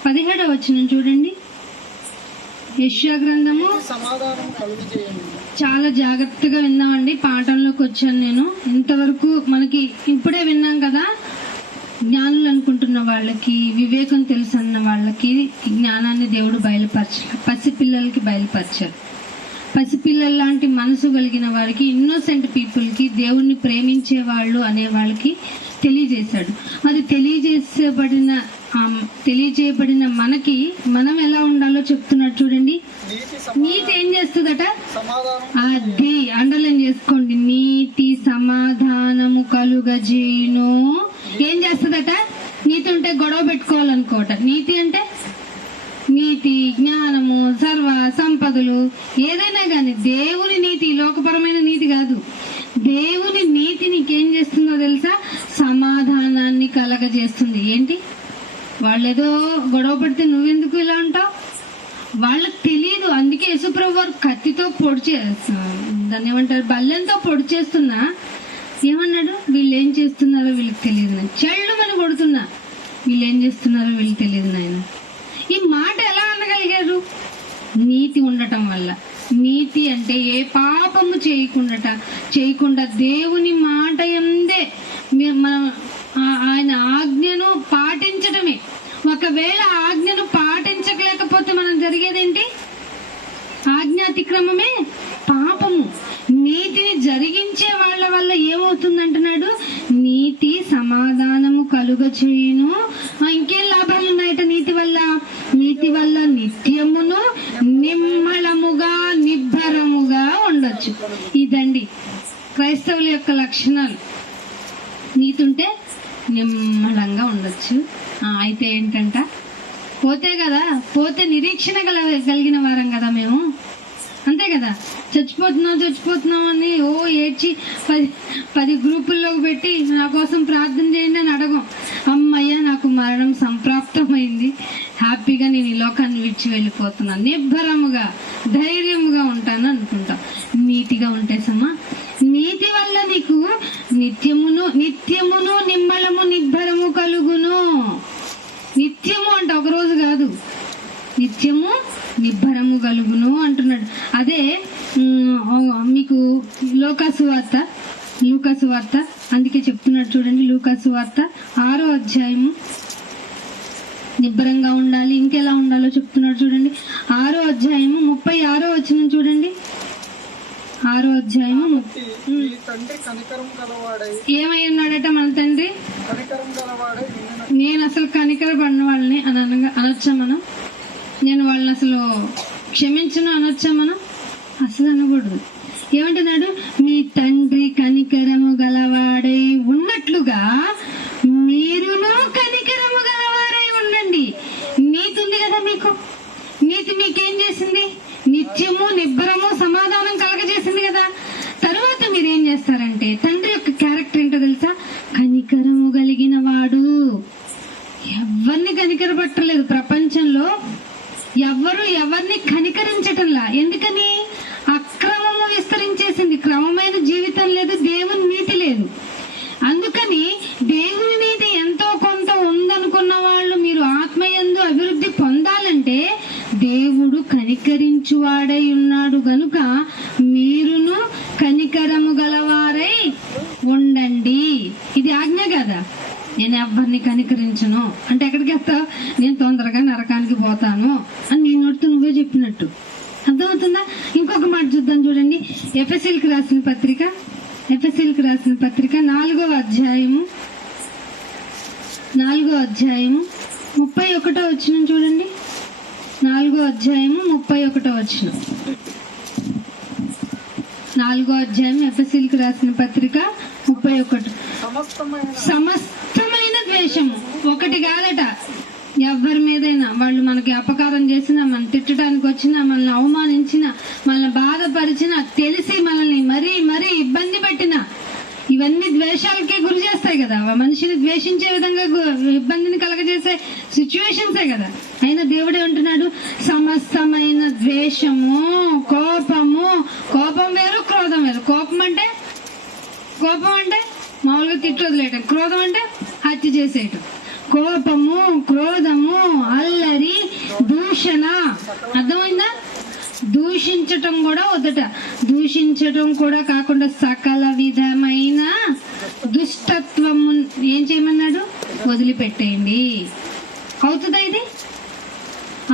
17వ వచనం చూడండి. యెషయా గ్రంథము. చాలా జాగ్రత్తగా విన్నామండి. పాఠంలోకి వచ్చాను నేను. ఇంతవరకు మనకి ఇప్పుడే విన్నాం కదా, జ్ఞానులు అనుకుంటున్న వాళ్ళకి, వివేకం తెలుసు అన్న వాళ్ళకి జ్ఞానాన్ని దేవుడు బయలుపరచారు, పసిపిల్లలకి బయలుపరిచారు. పసిపిల్లల లాంటి మనసు కలిగిన వారికి, ఇన్నోసెంట్ పీపుల్కి, దేవుణ్ణి ప్రేమించే వాళ్ళు అనే వాళ్ళకి తెలియజేశాడు. అది తెలియజేయబడిన మనకి మనం ఎలా ఉండాలో చెప్తున్నాడు చూడండి. నీతి ఏం చేస్తుందట? అది అండర్లైన్ చేసుకోండి. నీతి సమాధానము కలుగజేయును. ఏం చేస్తుందట? నీతి ఉంటే గొడవ పెట్టుకోవాలనుకోట. నీతి అంటే నీతి, జ్ఞానము, సర్వ సంపదలు, ఏదైనా కానీ దేవుని నీతి, లోకపరమైన నీతి కాదు. దేవుని నీతి నీకేం చేస్తుందో తెలుసా? సమాధానాన్ని కలగజేస్తుంది. ఏంటి? వాళ్ళేదో గొడవ పడితే నువ్వెందుకు ఇలా అంటావు? వాళ్ళకి తెలియదు. అందుకే యేసుప్రభు వారు కత్తితో దాన్ని ఏమంటారు, బల్లెంతో పొడి చేస్తున్నా ఏమన్నాడు? వీళ్ళు ఏం చేస్తున్నారో వీళ్ళకి తెలియదు. చెళ్ళు అని కొడుతున్నా, వీళ్ళు ఏం చేస్తున్నారో వీళ్ళకి తెలియదు నాయన. ఈ మాట ఎలా అనగలిగారు? నీతి ఉండటం వల్ల. నీతి అంటే ఏ పాపము చేయకుండా దేవుని మాట యందే మనం ఆయన ఆజ్ఞను పాటించడమే. ఒకవేళ ఆజ్ఞను పాటించలేకపోతే మనం జరిగేదేంటి? ఆజ్ఞాతిక్రమమే పాపము. నీతిని జరిగించే వాళ్ళ వల్ల ఏమవుతుందంటున్నాడు? నీతి సమాధానము కలుగ చేయును. ఇంకేం లాభాలు ఉన్నాయట నీతి వల్ల? నీతి వల్ల నిత్యమును నిమ్మళముగా నిబ్బరముగా ఉండొచ్చు. ఇదండి క్రైస్తవుల యొక్క లక్షణాలు. నీతి ఉంటే నిమ్మళంగా ఉండొచ్చు. అయితే ఏంటంట, పోతే నిరీక్షణ కలిగిన వారం కదా మేము, అంతే కదా. చచ్చిపోతున్నాం అని ఏడ్చి 10 గ్రూపుల్లోకి పెట్టి నా కోసం ప్రార్థన చేయండి అని అడగం. అమ్మయ్య నాకు మరణం సంప్రాప్తమైంది, హ్యాపీగా నేను ఈ లోకాన్ని విడిచి వెళ్ళిపోతున్నాను, నిబ్బరముగా ధైర్యముగా ఉంటాను అనుకుంటాం. నీతిగా ఉంటే నీతి వల్ల నీకు నిత్యమును నిమ్మళము నిబ్బరము కలుగును. నిత్యము అంటే ఒక రోజు కాదు, నిత్యము నిబ్బరము కలుగును అంటున్నాడు. అదే మీకు లూకాసు వార్త అందుకే చెప్తున్నాడు చూడండి. లూకాసు వార్త 6వ అధ్యాయము. నిబ్బరంగా ఉండాలి, ఇంకెలా ఉండాలో చెప్తున్నాడు చూడండి. 6వ అధ్యాయము 36వ వచనం చూడండి. 6వ అధ్యాయము ఏమై ఉన్నాడట మన తండ్రి? నేను అసలు కనికర పడిన వాళ్ళని అనొచ్చా మనం? నేను వాళ్ళని అసలు క్షమించను అనొచ్చా మనం? అసలు అనకూడదు. ఏమంటున్నాడు? మీ తండ్రి కనికరము గలవాడై ఉన్నట్లుగా మీరును కనికరము గలవారై ఉండండి. నీతి ఉంది కదా మీకు. నీతి మీకేం చేసింది? నిత్యము నిబ్బరము సమాధానం కలగజేసింది కదా. తరువాత మీరేం చేస్తారంటే, తండ్రి యొక్క క్యారెక్టర్ ఏంటో తెలుసా? కనికరము కలిగిన వాడు. ఎవరిని కనికరపట్టలేదు ప్రపంచంలో, ఎవరిని కనికరించటంలా. ఎందుకని? అక్రమము విస్తరించేసింది, క్రమమైన జీవితం లేదు, దేవుని నీతి లేదు. అందుకని దేవుని నీతి ఎంతో కొంత ఉందనుకున్న వాళ్ళు మీరు ఆత్మయందు అభివృద్ధి పొందాలంటే దేవుడు కనికరించువాడై ఉన్నాడు గనుక మీరును కనికరము గలవారై ఉండండి. ఇది ఆజ్ఞ కదా. నేను ఎవరిని కనికరించను అంటే ఎక్కడికి వెళ్తావు? నేను తొందరగా నరకానికి పోతాను అని నీ నోటితో నువ్వే చెప్పినట్టు. అర్థమవుతుందా? ఇంకొక మాట చూద్దాం చూడండి. ఎఫెసీయులకు రాసిన పత్రిక 4వ అధ్యాయము 31వ వచనం చూడండి. 4వ అధ్యాయము 31వ వచనం. 4వ అధ్యాయం ఎఫెసీయులకు రాసిన పత్రిక 31. సమస్తమైన ద్వేషము. ఒకటి కాదట. ఎవరి మీదైనా వాళ్ళు మనకి అపకారం చేసినా, మనం తిట్టడానికి వచ్చినా, మనల్ని అవమానించినా, మనల్ని బాధపరిచినా, తెలిసి మనల్ని మరీ ఇబ్బంది పెట్టినా, ఇవన్నీ ద్వేషాలకే గురి చేస్తాయి కదా. మనిషిని ద్వేషించే విధంగా ఇబ్బందిని కలగజేసే సిచ్యువేషన్సే కదా. అయినా దేవుడే అంటున్నాడు, సమస్తమైన ద్వేషము, కోపము. కోపం వేరు, క్రోధం వేరు. కోపం అంటే మామూలుగా తిట్టు వదిలేయటం. క్రోధం అంటే హత్య చేసేయటం. కోపము, క్రోధము, అల్లరి, దూషణ. అర్థమైందా? దూషించటం కూడా వద్దట. దూషించటం కూడా కాకుండా సకల విధమైన దుష్టత్వము ఏం చేయమన్నాడు? వదిలిపెట్టేయండి. అవుతుందా ఇది?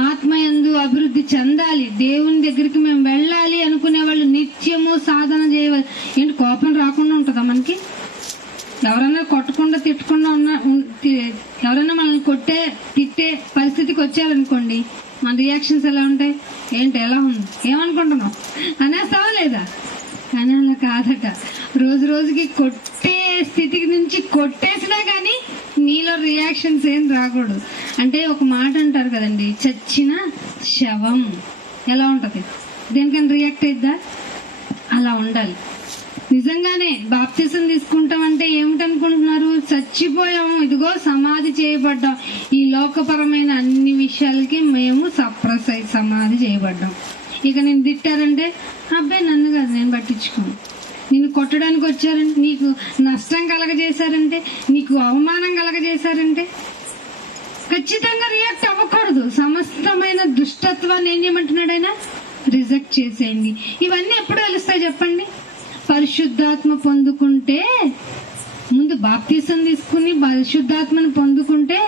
ఆత్మయందు అభివృద్ధి చెందాలి, దేవుని దగ్గరికి మేము వెళ్ళాలి అనుకునే వాళ్ళు నిత్యము సాధన చేయవాలి. ఏంటి, కోపం రాకుండా ఉంటుందా మనకి? ఎవరైనా కొట్టకుండా తిట్టకుండా ఎవరైనా మనల్ని తిట్టే పరిస్థితికి వచ్చారనుకోండి, మన రియాక్షన్స్ ఎలా ఉంటాయి? ఏంటి, ఎలా ఉంది, ఏమనుకుంటున్నాం అనేస్తావా లేదా? కానీ అలా కాదట. రోజుకి కొట్టే స్థితికి నుంచి కొట్టేసినా కానీ నీలో రియాక్షన్స్ ఏం రాకూడదు. అంటే ఒక మాట అంటారు కదండి, చచ్చిన శవం ఎలా ఉంటది, దేనికైనా రియాక్ట్ అయిద్దా? అలా ఉండాలి. నిజంగానే బాప్తిసం తీసుకుంటాం అంటే ఏమిటనుకుంటున్నారు? చచ్చిపోయాము, ఇదిగో సమాధి చేయబడ్డాం. ఈ లోకపరమైన అన్ని విషయాలకి మేము సమాధి చేయబడ్డాం. ఇక నేను తిట్టారంటే, అబ్బాయి నన్ను కాదు, నేను పట్టించుకోను. నిన్ను కొట్టడానికి వచ్చారంటే, నీకు నష్టం కలగజేశారంటే, నీకు అవమానం కలగజేశారంటే ఖచ్చితంగా రియాక్ట్ అవ్వకూడదు. సమస్తమైన దుష్టత్వాన్ని ఏం చేయమంటున్నాడు ఆయన? రిజెక్ట్ చేసేయండి. ఇవన్నీ ఎప్పుడు తెలుస్తాయి చెప్పండి? పరిశుద్ధాత్మ పొందుకుంటే, ముందు బాప్తిసం తీసుకుని పరిశుద్ధాత్మను పొందుకుంటే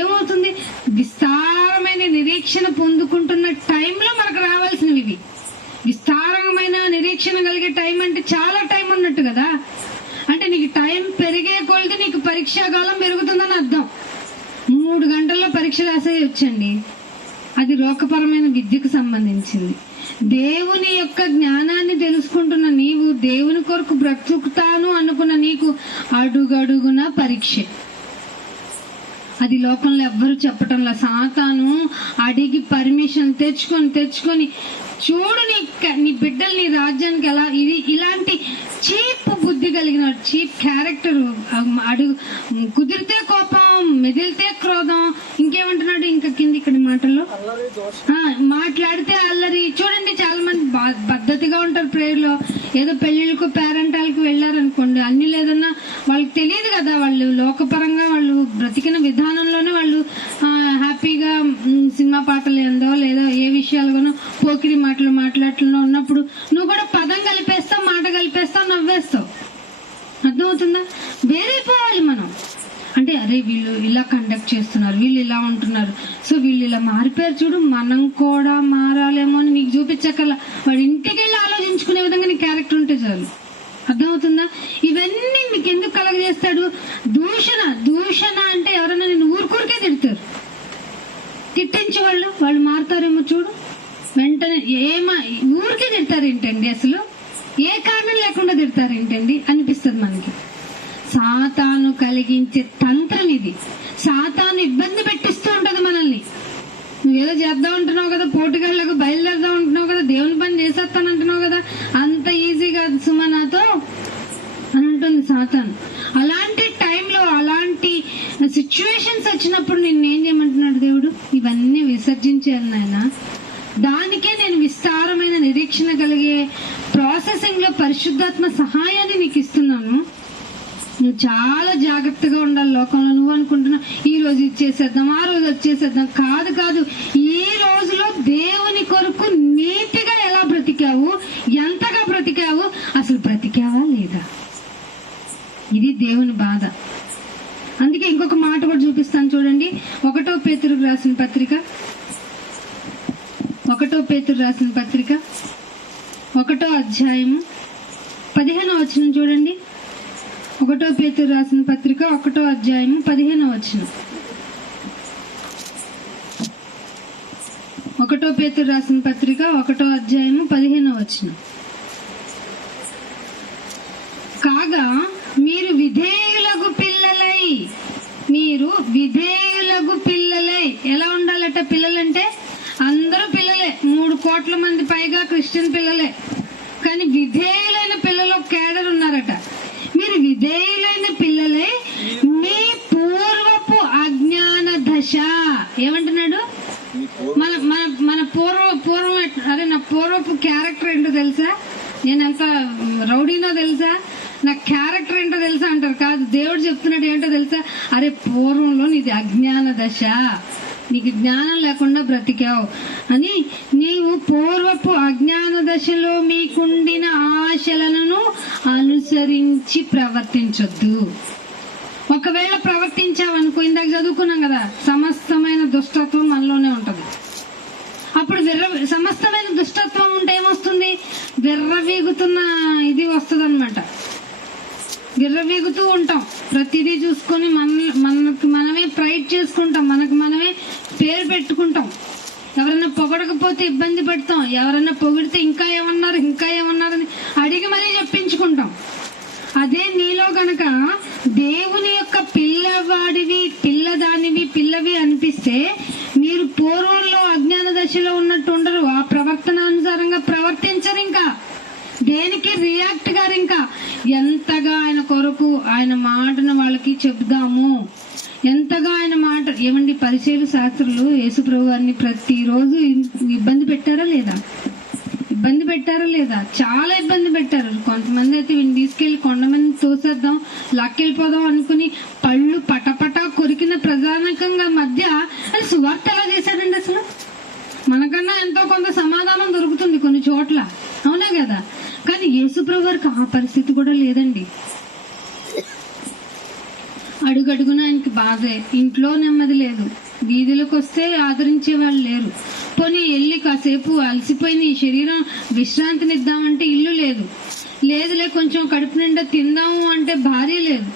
ఏమవుతుంది? విస్తారమైన నిరీక్షణ పొందుకుంటున్న టైంలో మనకు రావాల్సినవి ఇవి. విస్తారమైన నిరీక్షణ కలిగే టైం అంటే చాలా టైం ఉన్నట్టు కదా. అంటే నీకు టైం పెరిగే కొలది నీకు పరీక్షాకాలం పెరుగుతుందని పరీక్ష రాసేయొచ్చండి, అది లోకపరమైన విద్యకు సంబంధించింది. దేవుని యొక్క జ్ఞానాన్ని తెలుసుకుంటున్న నీవు, దేవుని కొరకు బ్రతుకుతాను అనుకున్న నీకు అడుగడుగున పరీక్ష. అది లోకంలో ఎవ్వరు చెప్పటంలా. సాతాను అడిగి పర్మిషన్ తెచ్చుకొని చూడు నీ బిడ్డలు నీ రాజ్యానికి ఎలా, ఇది ఇలాంటి చీప్ బుద్ధి కలిగిన, చీప్ క్యారెక్టర్, అడుగు కుదిరితే కోపం, మెదిలితే క్రోధం, ఇంకేమంటున్నాడు ఇంకా కింద ఇక్కడ మాటల్లో మాట్లాడితే అల్లరి. చూడండి చాలా మంది పద్ధతిగా ఉంటారు ప్రేయర్లో, ఏదో పెళ్లిళ్ళకు పేరెంటాలకు వెళ్ళారనుకోండి, అన్ని లేదన్నా వాళ్ళకి తెలియదు కదా, వాళ్ళు లోకపరంగా వాళ్ళు బ్రతికిన విధానంలోనే వాళ్ళు హ్యాపీగా సినిమా పాటలు ఏందో లేదా ఏ విషయాలుగానో పోకిరి మాటలు మాట్లాడటంలో ఉన్నప్పుడు నువ్వు కూడా పదం కలిపేస్తావు, మాట కలిపేస్తావు, నవ్వేస్తావు. అర్థమవుతుందా? వేరైపోవాలి మనం. అంటే అరే వీళ్ళు ఇలా కండక్ట్ చేస్తున్నారు, వీళ్ళు ఇలా ఉంటున్నారు, సో వీళ్ళు ఇలా మారిపోయారు చూడు, మనం కూడా మారాలేమో అని నీకు చూపించక్కర్లా, వాడు ఇంటికి వెళ్ళి ఆలోచించుకునే విధంగా నీ క్యారెక్టర్ ఉంటే చాలు. అర్థమవుతుందా? ఇవన్నీ నీకు ఎందుకు కలగజేస్తాడు? దూషణ అంటే ఎవరైనా నేను ఊరికే తిడతారు, తిట్టించే వాళ్ళు మారుతారేమో చూడు, వెంటనే ఊరికే తిడతారు ఏంటండి, అసలు ఏ కారణం లేకుండా తిడతారు ఏంటండి అనిపిస్తుంది మనకి. సాతాను కలిగించే తంత్రం ఇది. సాతాను ఇబ్బంది పెట్టిస్తూ ఉంటది మనల్ని. నువ్వేదో చేద్దాం అంటున్నావు కదా, పోటుగాళ్ళకు బయలుదేరదాం అంటున్నావు కదా, దేవుని పని చేసేస్తాను అంటున్నావు కదా, అంత ఈజీగా సుమా నాతో అని ఉంటుంది సాతాను. అలాంటి టైంలో, అలాంటి సిచ్యువేషన్స్ వచ్చినప్పుడు నిన్నేం చేయమంటున్నాడు దేవుడు? ఇవన్నీ విసర్జించాను నాయన. దానికే నేను విస్తారమైన నిరీక్షణ కలిగే ప్రాసెసింగ్ లో పరిశుద్ధాత్మ సహాయాన్ని నీకు ఇస్తున్నాను. నువ్వు చాలా జాగ్రత్తగా ఉండాలి లోకంలో. నువ్వు అనుకుంటున్నావు ఈ రోజు ఇచ్చేసేద్దాం, ఆ రోజు వచ్చేసేద్దాం. కాదు, ఈ రోజులో దేవుని కొరకు నీతిగా ఎలా బ్రతికావు, ఎంతగా బ్రతికావు, అసలు బ్రతికావా లేదా, ఇది దేవుని బాధ. అందుకే ఇంకొక మాట కూడా చూపిస్తాను చూడండి. 1 పేతురుకు రాసిన పత్రిక 1వ అధ్యాయము 15వ వచనం చూడండి. 1 పేతురు రాసిన పత్రిక 1వ అధ్యాయము 15వ వచనం. 1 పేతురు రాసిన పత్రిక 1వ అధ్యాయము 15వ వచనం. కాగా మీరు విధేయులకు పిల్లలై ఎలా ఉండాలట? పిల్లలంటే అందరూ పిల్లలే, 3 కోట్ల మంది పైగా క్రిస్టియన్ పిల్లలే, కానీ విధేయులైన పిల్లలు కేడర్ ఉన్నారట. మీరు విధేయులైన పిల్లలే మీ పూర్వపు అజ్ఞాన దశ. ఏమంటున్నాడు? మన పూర్వం అరే నా పూర్వపు క్యారెక్టర్ ఏంటో తెలుసా, నేను ఎంత రౌడీనో తెలుసా, నా క్యారెక్టర్ ఏంటో తెలుసా అంటారు. కాదు, దేవుడు చెప్తున్నాడు ఏంటో తెలుసా? అరే పూర్వంలో నీది అజ్ఞాన దశ, నీకు జ్ఞానం లేకుండా బ్రతికావు అని. నీవు పూర్వపు అజ్ఞాన దశలో మీకుండిన ఆశలను అనుసరించి ప్రవర్తించొద్దు. ఒకవేళ ప్రవర్తించావనుకో, ఇందాక చదువుకున్నాం కదా, సమస్తమైన దుష్టత్వం మనలోనే ఉంటది. అప్పుడు సమస్తమైన దుష్టత్వం ఉంటే ఏమొస్తుంది? విర్రవీగుతున్న ఇది వస్తుంది అనమాట. విర్రవీగుతూ ఉంటాం, ప్రతిదీ చూసుకొని మనకి మనమే ప్రైడ్ చేసుకుంటాం, మనకు మనమే పేరు పెట్టుకుంటాం. ఎవరైనా పొగడకపోతే ఇబ్బంది పెడతాం, ఎవరైనా పొగిడితే ఇంకా ఏమన్నారని అడిగి మరీ చెప్పించుకుంటాం. అదే నీలో గనక దేవుని యొక్క పిల్లవి అనిపిస్తే మీరు పూర్వంలో అజ్ఞాన దశలో ఉన్నట్టు ఉండరు. ఆ ప్రవర్తనానుసారంగా ప్రవర్తించరు, ఇంకా దేనికి రియాక్ట్ గారు. ఇంకా ఎంతగా ఆయన కొరకు ఆయన మాటను వాళ్ళకి చెప్దాము, ఎంతగా ఆయన మాట. ఏమండి, పరిచయులు శాస్త్రులు యేసుప్రభు వారిని ప్రతిరోజు ఇబ్బంది పెట్టారా లేదా? చాలా ఇబ్బంది పెట్టారు. కొంతమంది అయితే వీడిని తీసుకెళ్లి కొండమంది తోసేద్దాం, లాక్కెళ్ళిపోదాం అనుకుని పళ్ళు పటపట కొరికిన ప్రధానికంగా మధ్య అది సువార్త ఎలా చేశాడండి? అసలు మనకన్నా ఎంతో కొంత సమాధానం దొరుకుతుంది కొన్ని చోట్ల, అవునా కదా? కానీ యేసుప్రభు వారికి ఆ పరిస్థితి కూడా లేదండి. అడుగడుగున ఆయనకి బాధే, ఇంట్లో నెమ్మది లేదు, వీధులకు వస్తే ఆదరించే వాళ్ళు లేరు. పోనీ వెళ్ళి కాసేపు అలసిపోయిన ఈ శరీరం విశ్రాంతినిద్దామంటే ఇల్లు లేదులే కొంచెం కడుపు నిండా తిందాము అంటే భార్య లేదు.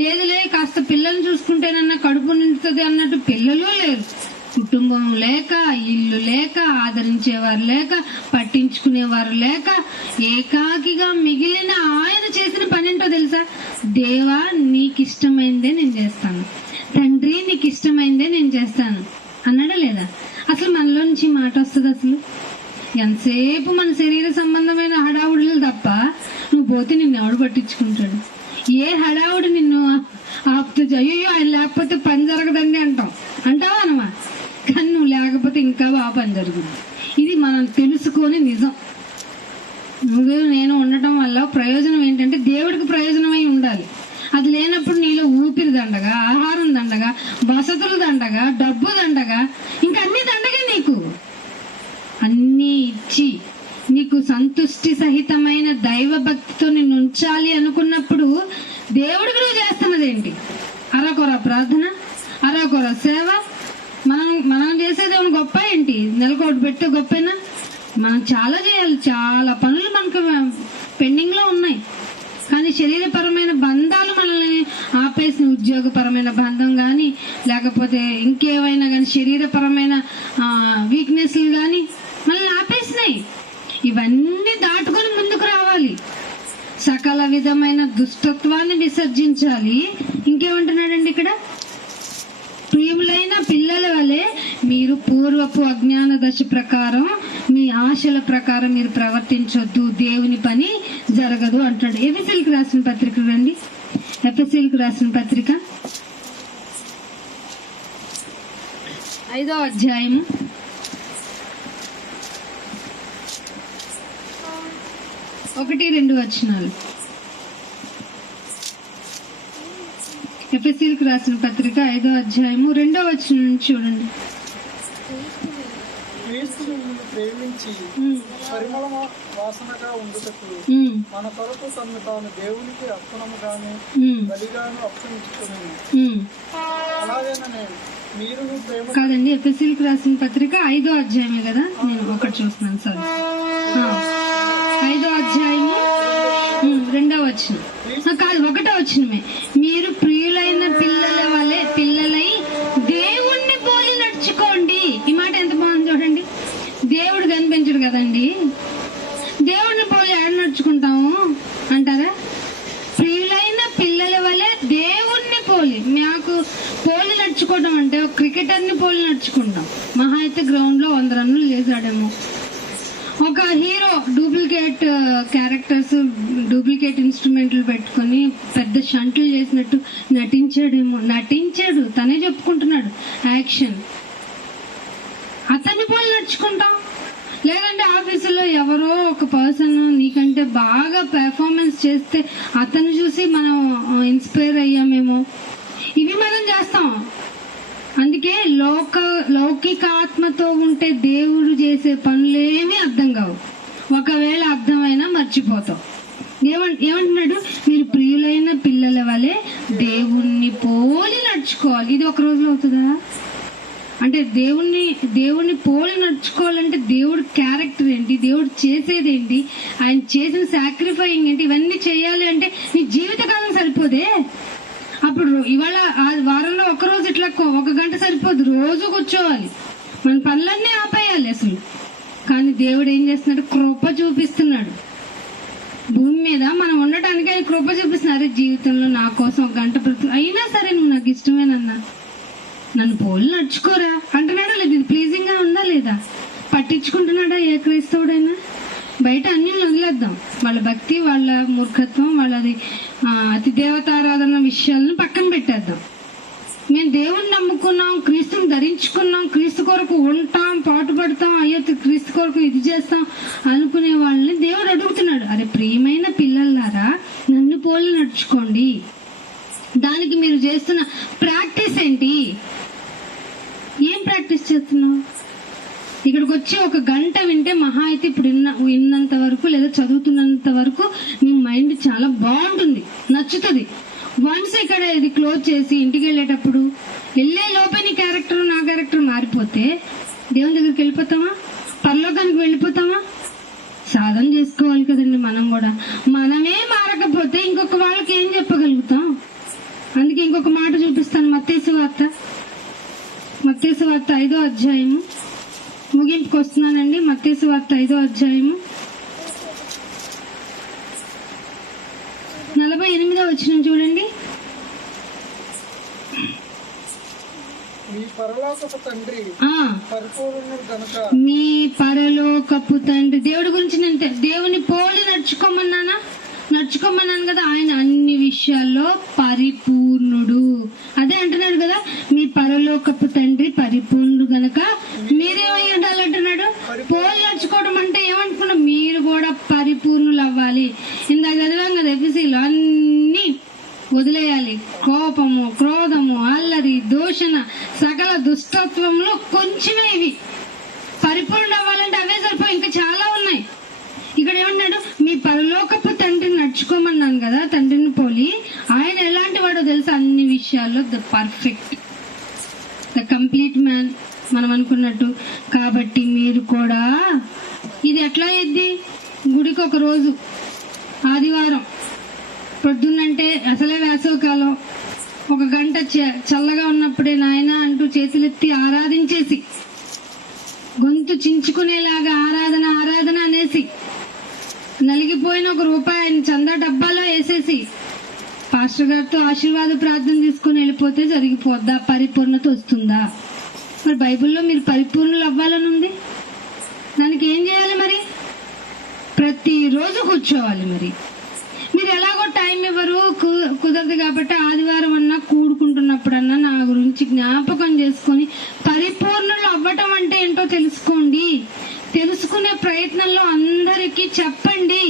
లేదులే కాస్త పిల్లల్ని చూసుకుంటేనన్నా కడుపు నిండుతుంది అన్నట్టు పిల్లలు లేరు. కుటుంబం లేక, ఇల్లు లేక, ఆదరించేవారు లేక, పట్టించుకునేవారు లేక, ఏకాకిగా మిగిలిన ఆయన చేసిన పని ఏంటో తెలుసా? దేవా నీకు ఇష్టమైందే నేను చేస్తాను, తండ్రి నీకు ఇష్టమైందే నేను చేస్తాను అన్నాడా లేదా? అసలు మనలో నుంచి మాట వస్తుంది? అసలు ఎంతసేపు మన శరీర సంబంధమైన హడావుడులు తప్ప నువ్వు పోతే నిన్ను ఎవడు పట్టించుకుంటాడు? ఏ హడావుడు నిన్ను ఆపుతుంది? అయ్యో ఆయన లేకపోతే పని జరగదండి అంటావా అనమా? కానీ నువ్వు లేకపోతే ఇంకా బాగా పని జరుగుతుంది. ఇది మనం తెలుసుకొని నిజం. నువ్వు నేను ఉండటం వల్ల ప్రయోజనం ఏంటంటే దేవుడికి ప్రయోజనమై ఉండాలి. అది లేనప్పుడు నీలో ఊపిరి దండగా, ఆహారం దండగా, వసతులు దండగా, డబ్బు దండగా, ఇంకా అన్ని దండగా. నీకు అన్నీ ఇచ్చి నీకు సంతుష్టి సహితమైన దైవ భక్తితో నిన్ను ఉంచాలి అనుకున్నప్పుడు దేవుడికి నువ్వు చేస్తున్నదేంటి? అరకొర ప్రార్థన, అరకొర సేవ. మనం చేసేదేమో గొప్ప ఏంటి? నెలకోటి పెట్టే గొప్పేనా? మనం చాలా చేయాలి, చాలా పనులు మనకు పెండింగ్ లో ఉన్నాయి. కానీ శరీరపరమైన బంధాలు మనల్ని ఆపేసిన, ఉద్యోగపరమైన బంధం కానీ, లేకపోతే ఇంకేమైనా కానీ శరీరపరమైన వీక్నెస్లు కానీ మనల్ని ఆపేసినాయి. ఇవన్నీ దాటుకొని ముందుకు రావాలి. సకల విధమైన దుష్టత్వాన్ని విసర్జించాలి. ఇంకేమంటున్నాడండి ఇక్కడ? ప్రియులైన పిల్లల వలె మీరు పూర్వపు అజ్ఞాన దశ ప్రకారం, మీ ఆశల ప్రకారం మీరు ప్రవర్తించొద్దు, దేవుని పని జరగదు అంటాడు. ఎఫెసీయులకు రాసిన పత్రిక రండి. ఎఫెసీయులకు రాసిన పత్రిక 5వ అధ్యాయము 1-2 వచనాలు. ఎఫెసీయులకు రాసిన పత్రిక 5వ అధ్యాయము 2వ వచనం నుంచి చూడండి. ప్రేమించి పరిమళ వాసనగా ఉండుటకు మన కొరకు తను తాను దేవునికి అర్పణముగాను బలిగాను అర్పించుకుని అలాగేననే మీరు ప్రేమ కాదండి. ఎఫెసీయులకు రాసిన పత్రిక 5వ అధ్యాయమే కదా, నేను ఒకటి చూస్తున్నాను సార్. 5వ అధ్యాయము 2వ వచనం కాదు, 1వ వచనమే. మీరు ప్రియులైన పిల్లలై దేవుణ్ణి పోలి నడుచుకోండి. ఈ మాట ఎంత బాగుంది చూడండి. దేవుడు కనిపించడు కదండి, దేవుడిని పోలి ఆడ నడుచుకుంటాము అంటారా? ప్రియులైన పిల్లల వలె దేవుణ్ణి పోలి. మాకు పోలి నడుచుకోవడం అంటే ఒక క్రికెటర్ని పోలి నడుచుకుంటాం. మహా అయితే గ్రౌండ్ లో 100 రన్నులు చేశాడేమో. ఒక హీరో డూప్లికేట్ క్యారెక్టర్స్, డూప్లికేట్ ఇన్స్ట్రుమెంట్లు పెట్టుకొని పెద్ద షంట్లు చేసినట్టు నటించాడు. తనే చెప్పుకుంటున్నాడు యాక్షన్. అతన్ని పోలి నడుచుకుంటాం. లేదంటే ఆఫీసులో ఎవరో ఒక పర్సన్ నీకంటే బాగా పెర్ఫార్మెన్స్ చేస్తే అతను చూసి మనం ఇన్స్పైర్ అయ్యామేమో. ఇవి మనం చేస్తాం. అందుకే లౌకిక ఆత్మతో ఉంటే దేవుడు చేసే పనులేమీ అర్థం కావు. ఒకవేళ అర్థమైనా మర్చిపోతాం. ఏమంటున్నాడు? మీరు ప్రియులైన పిల్లల వలె దేవుణ్ణి పోలి నడుచుకోవాలి. ఇది ఒక రోజులో అవుతుందా? అంటే దేవుణ్ణి పోలి నడుచుకోవాలంటే దేవుడి క్యారెక్టర్ ఏంటి, దేవుడు చేసేది ఏంటి, ఆయన చేసిన సాక్రిఫైయింగ్ ఏంటి, ఇవన్నీ చేయాలి అంటే నీ జీవితకాలం సరిపోదే. అప్పుడు ఇవాళ వారంలో ఒకరోజు ఇట్లా 1 గంట సరిపోదు, రోజు కూర్చోవాలి, మన పనులన్నీ ఆపేయాలి అసలు. కానీ దేవుడు ఏం చేస్తున్నాడు? కృప చూపిస్తున్నాడు. భూమి మీద మనం ఉండటానికి ఆయన కృప చూపిస్తున్నారు. జీవితంలో నా కోసం 1 గంట అయినా సరే నువ్వు నాకు ఇష్టమేనన్నా నన్ను పోలి నడుచుకోరా అంటున్నాడా లేదా? ఇది ప్లీజింగ్ గా ఉందా లేదా? పట్టించుకుంటున్నాడా ఏ క్రైస్తవుడైనా? బయట అన్ని వదిలేద్దాం. వాళ్ళ భక్తి, వాళ్ళ మూర్ఖత్వం, వాళ్ళది అతి దేవతారాధన విషయాలను పక్కన పెట్టేద్దాం. మేము దేవుణ్ణి నమ్ముకున్నాం, క్రీస్తుని ధరించుకున్నాం, క్రీస్తు కొరకు ఉంటాం, పాటుపడతాం, అయ్యో క్రీస్తు కొరకు ఇది చేస్తాం అనుకునే వాళ్ళని దేవుడు అడుగుతున్నాడు, అరే ప్రియమైన పిల్లలారా నన్ను పోలి నడుచుకోండి. దానికి మీరు చేస్తున్న ప్రాక్టీస్ ఏంటి? ఏం ప్రాక్టీస్ చేస్తున్నావు? ఇక్కడికి వచ్చి 1 గంట వింటే మహా అయితే ఇప్పుడు విన్నంత వరకు లేదా చదువుతున్నంత వరకు నీ మైండ్ చాలా బాగుంటుంది, నచ్చుతుంది. వన్స్ ఇక్కడ ఇది క్లోజ్ చేసి ఇంటికి వెళ్ళేటప్పుడు వెళ్ళే లోపే నీ క్యారెక్టర్ నా క్యారెక్టర్ మారిపోతే దేవుని దగ్గరికి వెళ్ళిపోతామా? పరలోకానికి వెళ్ళిపోతామా? సాధన చేసుకోవాలి కదండి మనం కూడా. మనమే మారకపోతే ఇంకొక వాళ్ళకి ఏం చెప్పగలుగుతాం? ఇంకొక మాట చూపిస్తాను. మత్తయి వార్త 5వ అధ్యాయము ముగింపుకు వస్తున్నానండి. మత్తయి వార్త 5వ అధ్యాయము 48వ వచనం చూడండి. మీ పరలోకపు తండ్రి పరిపూర్ణుడు గనుక, మీ పరలోకపు తండ్రి దేవుడి గురించి నేను దేవుని పోలి నడుచుకోమన్నాను కదా. ఆయన అన్ని విషయాల్లో పరిపూర్ణుడు. అదే అంటున్నాడు కదా, మీ పరలోకపు తండ్రి పరిపూర్ణుడు గనక మీరేమై ఉండాలంటున్నాడు. పోలి నడుచుకోవడం అంటే ఏమనుకున్నా, మీరు కూడా పరిపూర్ణులు అవ్వాలి. ఇందాక చదివాం కదా ఎఫెసీలో, అన్ని వదిలేయాలి. కోపము, క్రోధము, అల్లరి, దూషణ, సకల దుష్టత్వంలో కొంచెమే ఇవి. పరిపూర్ణ అవ్వాలంటే అవే సరిపోయి, ఇంకా చాలా ఉన్నాయి. ఇక్కడ ఏమన్నాడు, మీ పరలోకపు తండ్రిని నడుచుకోమన్నాను కదా, తండ్రిని పోలి. ఆయన ఎలాంటి వాడో తెలుసా, అన్ని విషయాల్లో the perfect, the complete man మనం అనుకున్నట్టు. కాబట్టి మీరు కూడా, ఇది ఎట్లా అయ్యిద్ది, గుడికి ఒక రోజు ఆదివారం పొద్దున్నంటే అసలే వేసవకాలం, 1 గంట చల్లగా ఉన్నప్పుడే నాయన అంటూ చేతులెత్తి ఆరాధించేసి, గొంతు చించుకునేలాగా ఆరాధన అనేసి, నలిగిపోయిన ₹1 ఆయన చందా డబ్బాలో వేసేసి పాస్టర్ గారితో ఆశీర్వాద ప్రార్థన తీసుకుని వెళ్ళిపోతే జరిగిపోద్దా? పరిపూర్ణత వస్తుందా? మరి బైబిల్లో మీరు పరిపూర్ణులు అవ్వాలని ఉంది. దానికి ఏం చేయాలి మరి? ప్రతిరోజు కూర్చోవాలి. మరి మీరు ఎలాగో టైం ఇవ్వరు, కుదరదు కాబట్టి ఆదివారం అన్నా కూడుకుంటున్నప్పుడన్నా నా గురించి జ్ఞాపకం చేసుకొని పరిపూర్ణులు అవ్వటం అంటే ఏంటో తెలుసుకోండి. తెలుసుకునే ప్రయత్నంలో అందరికీ చెప్పండి.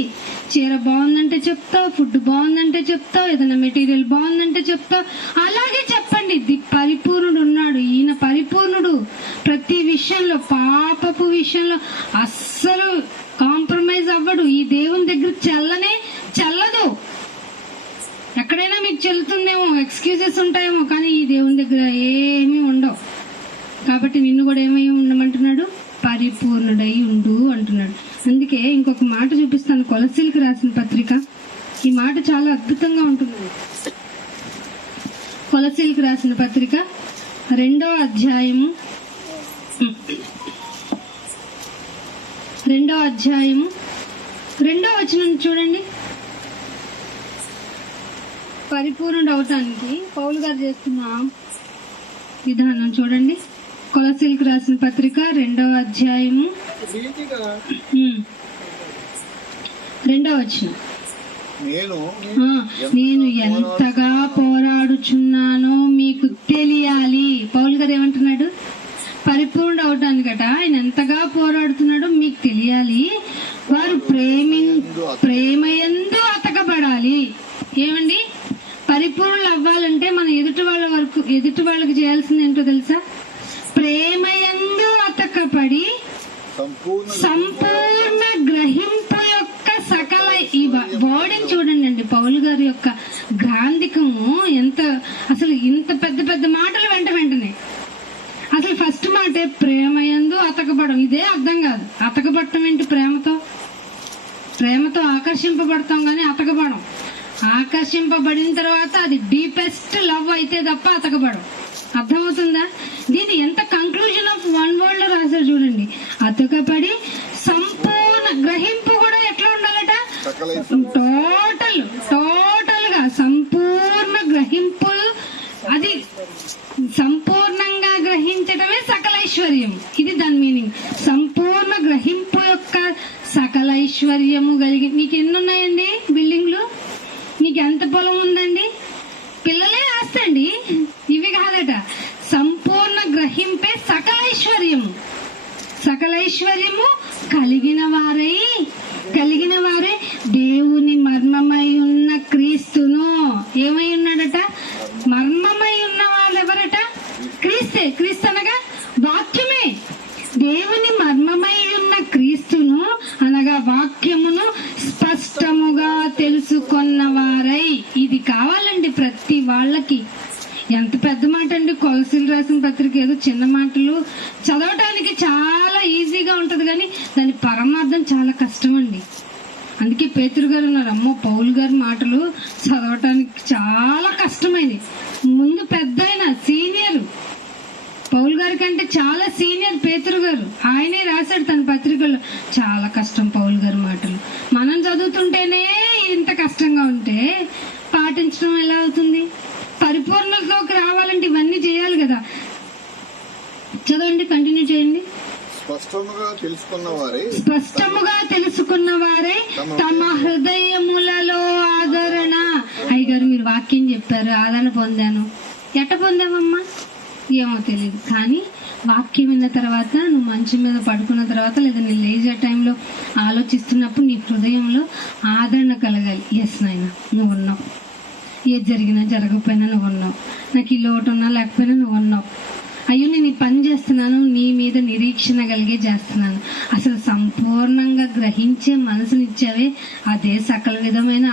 చీర బాగుందంటే చెప్తావు, ఫుడ్ బాగుందంటే చెప్తావు, ఏదైనా మెటీరియల్ బాగుందంటే చెప్తావు. అలాగే చెప్పండి, పరిపూర్ణుడు ఉన్నాడు, ఈయన పరిపూర్ణుడు. ప్రతి విషయంలో, పాపపు విషయంలో అస్సలు కాంప్రమైజ్ అవ్వడు. ఈ దేవుని దగ్గర చెల్లదు. ఎక్కడైనా మీకు చెల్లుతుందేమో, ఎక్స్క్యూజెస్ ఉంటాయేమో, కానీ ఈ దేవుని దగ్గర ఏమీ ఉండవు. కాబట్టి నిన్ను కూడా ఏమై ఉండమంటున్నాడు, పరిపూర్ణుడై ఉండు అంటున్నాడు. అందుకే ఇంకొక మాట చూపిస్తాను, కొలస్సీలకు రాసిన పత్రిక. ఈ మాట చాలా అద్భుతంగా ఉంటుంది. కొలస్సీలకు రాసిన పత్రిక 2వ అధ్యాయము 2వ వచనం చూడండి. పరిపూర్ణుడు అవటానికి పౌలు గారు చేస్తున్న విధానం చూడండి. కొలస్సీలకు రాసిన పత్రిక 2వ అధ్యాయము 2వ వచనం. నేను ఎంతగా పోరాడుచున్నానో మీకు తెలియాలి. పౌలు గారు ఏమంటున్నాడు, పరిపూర్ణ అవటానికట ఆయన ఎంతగా పోరాడుతున్నాడో మీకు తెలియాలి. వారు ప్రేమయందు అతకబడాలి. ఏమండి, పరిపూర్ణులు అవ్వాలంటే మనం ఎదుటి వాళ్ళకి చేయాల్సింది ఏంటో తెలుసా? ప్రేమయందు అతకబడి సంపూర్ణ గ్రహింపు యొక్క సకల, ఈ వర్డింగ్ చూడండి అండి, పౌలు గారి యొక్క గ్రాంధికము ఎంత, అసలు ఇంత పెద్ద పెద్ద మాటలు వెంటనే. అసలు ఫస్ట్ మాటే ప్రేమయందు అతకబడం. ఇదే అర్థం కాదు. అతకబడటం ఏంటి? ప్రేమతో ఆకర్షింపబడతాం కానీ అతకబడం. ఆకర్షింపబడిన తర్వాత అది డీపెస్ట్ లవ్ అయితే తప్ప అతకబడం. అర్థమవుతుందా? దీని ఎంత కంక్లూజన్ ఆఫ్ 1 వర్డ్ లో రాశారు చూడండి. అతకబడి సంపూర్ణ గ్రహింపు కూడా ఎట్లా ఉండాలట? టోటల్ గా సంపూర్ణ గ్రహింపు. అది సంపూర్ణంగా గ్రహించడమే సకలైశ్వర్యం. ఇది దాని మీనింగ్. సంపూర్ణ గ్రహింపు యొక్క సకలైశ్వర్యము కలిగి. నీకు ఎన్ని ఉన్నాయండి బిల్డింగ్లు? నీకు ఎంత పొలం ఉందండి? పిల్లలే ఆస్తండి, ఇవి కాదట. సంపూర్ణ గ్రహింపే సకలైశ్వర్యము. సకలైశ్వర్యము కలిగిన వారే దేవుని మర్మమై ఉన్న క్రీస్తును. ఏమై ఉన్నాడట? మర్మమై ఉన్న వాళ్ళు ఎవరట? క్రీస్తే. క్రీస్తు అనగా వాక్యమే. దేవుని మర్మమై ఉన్న క్రీస్తును అనగా వాక్యమును స్పష్టముగా తెలుసుకున్న వారై. ఇది కావాలండి ప్రతి వాళ్ళకి. ఎంత పెద్ద మాట అండి. కొలస్సీలు రాసిన పత్రిక ఏదో చిన్న మాటలు చదవటానికి చాలా ఈజీగా ఉంటది, కానీ దాని పరమార్థం చాలా కష్టం అండి. అందుకే పేతురు గారు ఉన్నారు, అమ్మో పౌలు గారి మాటలు చదవటానికి చాలా కష్టమైనవి. ముందు పెద్ద సీనియర్ పౌలు గారి కంటే చాలా సీనియర్ పేతురు గారు. ఆయనే రాశాడు తన పత్రికల్లో. చాలా కష్టం పౌలు గారి మాటలు. మనం చదువుతుంటేనే ఇంత కష్టంగా ఉంటే పాటించడం ఎలా అవుతుంది? పరిపూర్ణతలోకి రావాలంటే ఇవన్నీ చేయాలి కదా. చదవండి, కంటిన్యూ చేయండి. స్పష్టముగా తెలుసుకున్న వారే తమ హృదయములలో ఆదరణ. అయ్యగారు మీరు వాక్యం చెప్పారు, ఆదరణ పొందాను. ఎట్ట పొందామమ్మా ఏమో తెలియదు, కానీ వాక్యం విన్న తర్వాత నువ్వు మంచం మీద పడుకున్న తర్వాత లేదా నీ లేజర్ టైంలో ఆలోచిస్తున్నప్పుడు నీ హృదయంలో ఆదరణ కలగాలి. ఎస్ నాయన నువ్వు ఉన్నావు, ఏది జరిగినా జరగకపోయినా నువ్వు ఉన్నావు, నాకు ఈ లోటు ఉన్నా లేకపోయినా నువ్వు ఉన్నావు. అయ్యో నేను ఈ పని చేస్తున్నాను, నీ మీద నిరీక్షణ కలిగే చేస్తున్నాను. అసలు సంపూర్ణంగా గ్రహించే మనసునిచ్చావే, అదే సకల విధమైన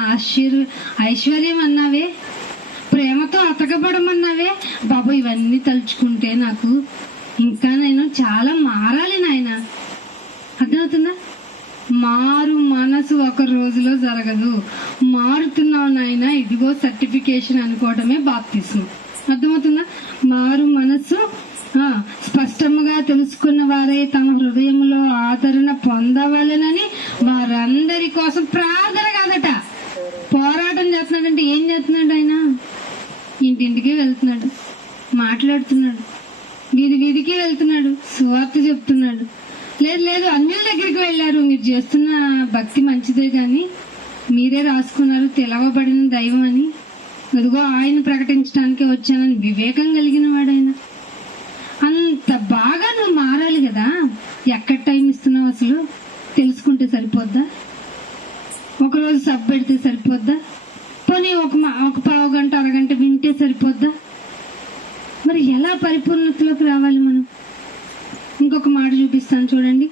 ఐశ్వర్యం అన్నావే, ప్రేమతో అతకబడమన్నావే. బాబు ఇవన్నీ తలుచుకుంటే నాకు ఇంకా నేను చాలా మారాలి నాయన. అర్థమవుతుందా? మారు మనసు ఒక రోజులో జరగదు. మారుతున్నావు నాయన, ఇదిగో సర్టిఫికేషన్ అనుకోవడమే బాప్తిస్మం. అర్థమవుతుందా? మారు మనసు స్పష్టముగా తెలుసుకున్న వారే తమ హృదయంలో ఆదరణ పొందవలెనని వారందరి కోసం ప్రార్థన కాదట, పోరాటం చేస్తున్నాడంటే ఏం చేస్తున్నాడు ఆయన? ఇంటింటికి వెళ్తున్నాడు, మాట్లాడుతున్నాడు, వీధి వీధికి వెళ్తున్నాడు, సువార్త చెప్తున్నాడు. లేదు అన్యుల దగ్గరికి వెళ్ళారు, మీరు చేస్తున్న భక్తి మంచిదే కానీ మీరే రాసుకున్నారు తెలవబడిన దైవం అని, అదిగో ఆయన ప్రకటించడానికి వచ్చానని వివేకం కలిగిన వాడైన. అంత బాగా నువ్వు మారాలి కదా. ఎక్కడ టైం ఇస్తున్నావు అసలు తెలుసుకుంటే సరిపోద్దా? ఒకరోజు సబ్ పెడితే సరిపోద్దా? పోనీ ఒక పావు గంట అరగంట వింటే సరిపోద్దా? మరి ఎలా పరిపూర్ణతలోకి రావాలి మనం? ఇంకొక మాట చూపిస్తాను చూడండి.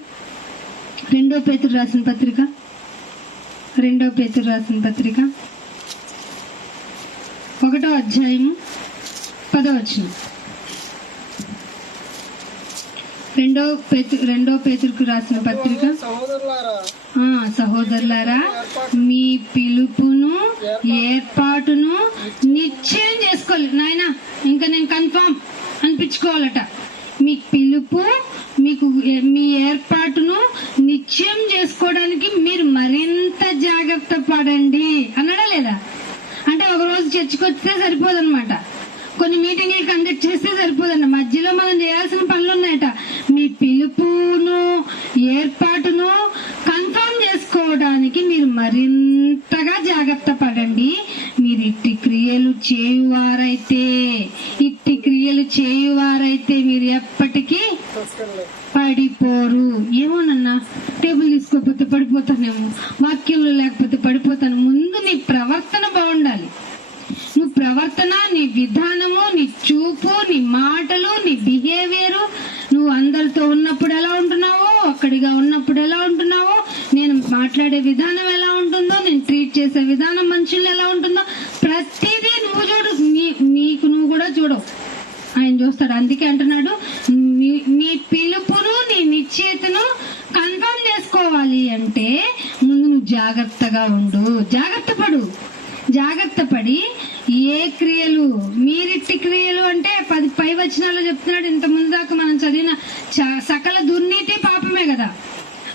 2 పేతురు రాసిన పత్రిక 1వ అధ్యాయము 10వ వచనం. 2 పేతురుకు రాసిన పత్రిక. సహోదరులారా మీ పిలుపును ఏర్పాటును నిశ్చయం చేసుకోవాలి నాయన. ఇంకా నేను కన్ఫామ్ అనిపించుకోవాలట. మీ పిలుపు మీ ఏర్పాటును నిశ్చయం చేసుకోవడానికి మీరు మరింత జాగ్రత్త పడండి అన్నాడా లేదా? అంటే ఒక రోజు చర్చకు వస్తే సరిపోదన్నమాట, కొన్ని మీటింగ్లు కండక్ట్ చేస్తే సరిపోదండి. మధ్యలో మనం చేయాల్సిన పనులు ఉన్నాయట. మీ పిలుపును ఏర్పాటును కన్ఫర్మ్ చేసుకోవడానికి మీరు మరింతగా జాగ్రత్త పడండి. మీరు ఇట్టి క్రియలు చేయువారైతే మీరు ఎప్పటికీ పడిపోరు. ఏమోనన్నా టేబుల్ తీసుకోకపోతే పడిపోతానేమో, వాక్యంలో లేకపోతే పడిపోతాను. ముందు నీ ప్రవర్తన బాగుండాలి. నువ్వు ప్రవర్తన, నీ విధానము, నీ చూపు, నీ మాటలు, నీ బిహేవియరు, నువ్వు అందరితో ఉన్నప్పుడు ఎలా ఉంటున్నావో, ఒక్కడిగా ఉన్నప్పుడు ఎలా ఉంటున్నావో, నేను మాట్లాడే విధానం ఎలా ఉంటుందో, నేను ట్రీట్ చేసే విధానం మనుషులు ఎలా ఉంటుందో, ప్రతిదీ నువ్వు చూడు. నీకు నువ్వు కూడా చూడవు, ఆయన చూస్తాడు. అందుకే అంటున్నాడు, నీ పిలుపును నీ నిశ్చయితను కన్ఫర్మ్ చేసుకోవాలి అంటే ముందు నువ్వు జాగ్రత్తగా ఉండు, జాగ్రత్త పడి ఏ క్రియలు, మీరిట్టి క్రియలు అంటే 10 పై వచనాల్లో చెప్తున్నాడు. ఇంత ముందు దాకా మనం చదివిన సకల దుర్నీతి పాపమే కదా.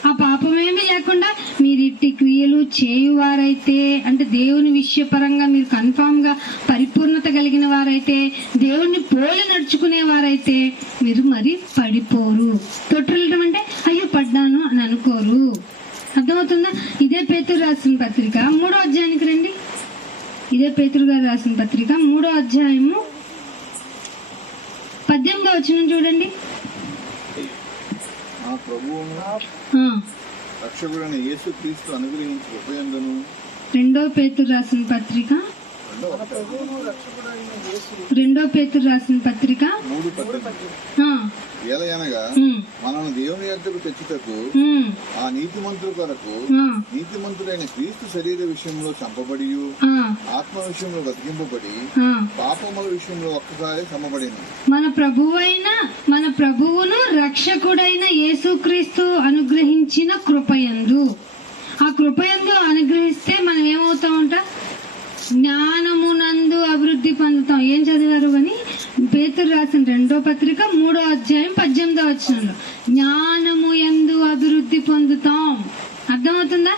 ఆ పాపమేమీ లేకుండా మీరిట్టి క్రియలు చేయువారైతే, అంటే దేవుని విషయపరంగా మీరు కన్ఫామ్ గా పరిపూర్ణత కలిగిన వారైతే, దేవుణ్ణి పోలి నడుచుకునేవారైతే మీరు మరి పడిపోరు. తొట్టులటం అంటే అయ్యో పడ్డాను అని అనుకోరు. అర్థమవుతుందా? ఇదే పేతురు రాసిన పత్రిక 3వ అధ్యాయానికి రండి. ఇదే పేతురు గారు రాసిన పత్రిక 3వ అధ్యాయము 18వ వచనం చూడండి. రక్షకుడైన యేసుక్రీస్తు అనుగ్రహించి ఉపయందును. 2వ పేతురు రాసిన పత్రిక 2వ పేతురు రాసిన పత్రిక 3 ఏలయనగా మనల్ని దేవుని యొద్దకు తెచ్చుటకు ఆ నీతిమంతుల కొరకు నీతిమంతుడైన క్రీస్తు శరీర విషయంలో చంపబడి ఆత్మ విషయంలో బతికింపబడి పాపముల విషయంలో ఒక్కసారి చంపబడింది. మన ప్రభువును రక్షకుడైన యేసుక్రీస్తు అనుగ్రహించిన కృపయందు, ఆ కృపయందు అనుగ్రహిస్తే మనం ఏమవుతామంట? జ్ఞానమునందు అభివృద్ధి పొందుతాం. ఏం చదివారు అని పేతురు రాసిన 2వ పత్రిక 3వ అధ్యాయం 18వ వచనంలో జ్ఞానము యందు అభివృద్ధి పొందుతాం. అర్థమవుతుందా?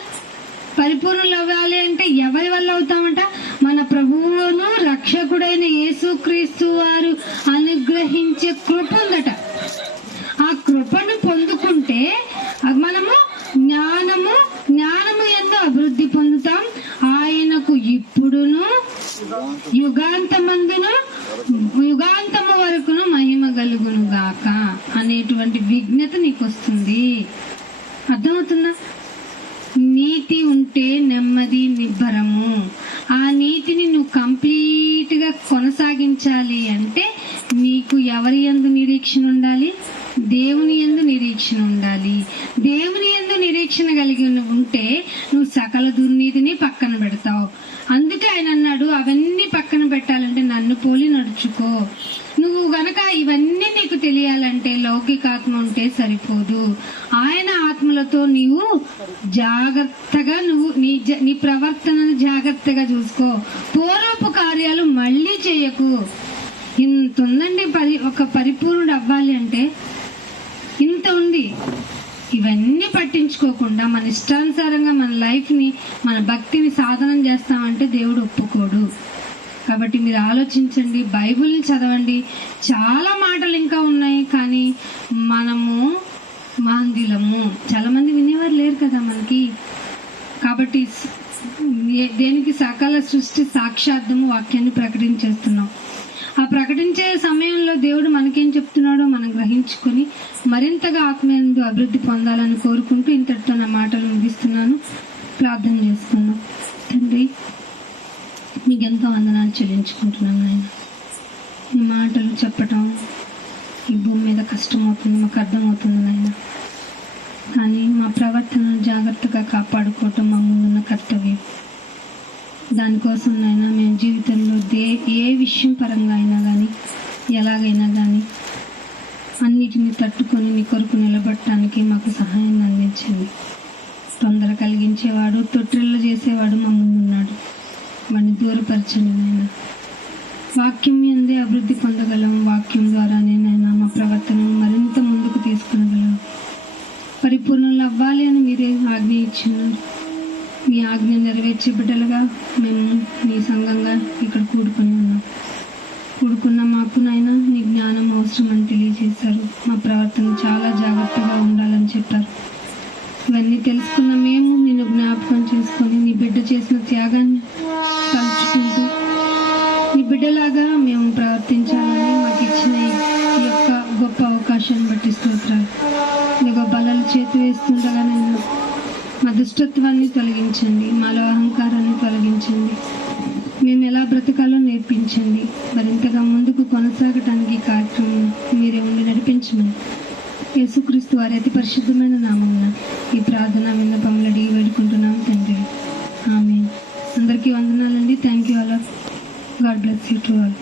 పరిపూర్ణులు అవ్వాలి అంటే ఎవరి వల్ల అవుతామంట? మన ప్రభువును రక్షకుడైన యేసుక్రీస్తు వారు అనుగ్రహించే కృప ఉందట. ఆ కృపను పొందుకుంటే మనము జ్ఞానము యందు అభివృద్ధి పొందుతాం. ఆయనకు ఇప్పుడును యుగాంతము వరకును మహిమ కలుగును గాక అనేటువంటి విజ్ఞత నీకు వస్తుంది. అర్థమవుతుందా? నీతి ఉంటే నెమ్మది నిబ్బరము. ఆ నీతిని నువ్వు కంప్లీట్ గా కొనసాగించాలి అంటే నీకు ఎవరి యందు నిరీక్షణ ఉండాలి? దేవుని యందు నిరీక్షణ ఉండాలి. దేవుని యందు నిరీక్షణ కలిగి ఉంటే నువ్వు సకల దుర్నీతిని పక్కన పెడతావు. అందుకే ఆయన అన్నాడు, అవన్నీ పక్కన పెట్టాలంటే నన్ను పోలి నడుచుకో. నువ్వు గనక ఇవన్నీ నీకు తెలియాలంటే లౌకికాత్మ ఉంటే సరిపోదు. ఆయన ఆత్మలతో నీవు జాగ్రత్తగా నీ ప్రవర్తనను జాగ్రత్తగా చూసుకో. పూర్వపు కార్యాలు మళ్ళీ చేయకు. ఇంత ఉందండి. ఒక పరిపూర్ణుడు అవ్వాలి అంటే ఇంత ఉంది. ఇవన్నీ పట్టించుకోకుండా మన ఇష్టానుసారంగా మన లైఫ్ని, మన భక్తిని సాధనం చేస్తామంటే దేవుడు ఒప్పుకోడు. కాబట్టి మీరు ఆలోచించండి, బైబిల్ని చదవండి. చాలా మాటలు ఇంకా ఉన్నాయి, కానీ మనము మాంద్యులము. చాలా మంది వినేవారు లేరు కదా మనకి. కాబట్టి దేనికి సకల సృష్టి సాక్షార్థము వాక్యాన్ని ప్రకటించేస్తున్నాం. ఆ ప్రకటించే సమయంలో దేవుడు మనకేం చెప్తున్నాడో మనం గ్రహించుకొని మరింతగా ఆత్మీయందు అభివృద్ధి పొందాలని కోరుకుంటూ ఇంతటితో నా మాటలు ముగిస్తున్నాను. ప్రార్థన చేసుకున్నాం. తండ్రి, మీకు ఎంతో వందనాలు చెల్లించుకుంటున్నాను నాయన. ఈ మాటలు చెప్పటం ఈ భూమి మీద కష్టమవుతుంది, మాకు అర్థమవుతుంది నాయన. కానీ మా ప్రవర్తనను జాగ్రత్తగా కాపాడుకోవటం మా ముందున్న కర్తవ్యం. దానికోసం నాయన మేము జీవితంలో ఏ విషయం పరంగా అయినా కానీ, ఎలాగైనా కానీ అన్నిటిని తట్టుకొని నీ కొరకు నిలబడటానికి మాకు సహాయాన్ని అందించండి. తొందర కలిగించేవాడు, తొట్టిల్ల చేసేవాడు మా ముందున్నాడు. వాడిని దూరపరచండి నాయన. వాక్యం ఎందే అభివృద్ధి పొందగలం. వాక్యం ద్వారానే నాయన మా ప్రవర్తనను మరింత ముందుకు తీసుకునగలం. పరిపూర్ణలు అవ్వాలి అని మీరే ఆజ్ఞ ఇచ్చినారు. మీ ఆజ్ఞ నెరవేర్చే బిడ్డలుగా మేము నీ సంఘంగా ఇక్కడ కూడుకున్న మాకు నాయన నీ జ్ఞానం అవసరం అని తెలియజేశారు. మా ప్రవర్తన చాలా జాగ్రత్తగా ఉండాలని చెప్పారు. ఇవన్నీ తెలుసుకున్న మేము నిన్ను జ్ఞాపకం చేసుకొని నీ బిడ్డ చేసిన త్యాగాన్ని తలుచుకుంటూ నీ బిడ్డలాగా మేము ప్రవర్తించాలని మాకు ఇచ్చిన ఈ యొక్క గొప్ప అవకాశాన్ని బట్టి స్తోత్రాలు. ఇదిగో బలాలు చేతి వేస్తుండగా నేను మా దుష్టత్వాన్ని తొలగించండి, మాలో అహంకారాన్ని తొలగించండి. మేము ఎలా బ్రతకాలో నేర్పించండి. మరింతగా ముందుకు కొనసాగటానికి ఈ కార్యక్రమం మీరే ఉండి నడిపించమని యేసుక్రీస్తు వారి అతి పరిశుద్ధమైన నామమున ఈ ప్రార్థన విన్నపములు అడిగి వేడుకుంటున్నాం తండ్రి. ఆమేన్. అందరికీ వందనాలండి. Thank you all. God bless you to all.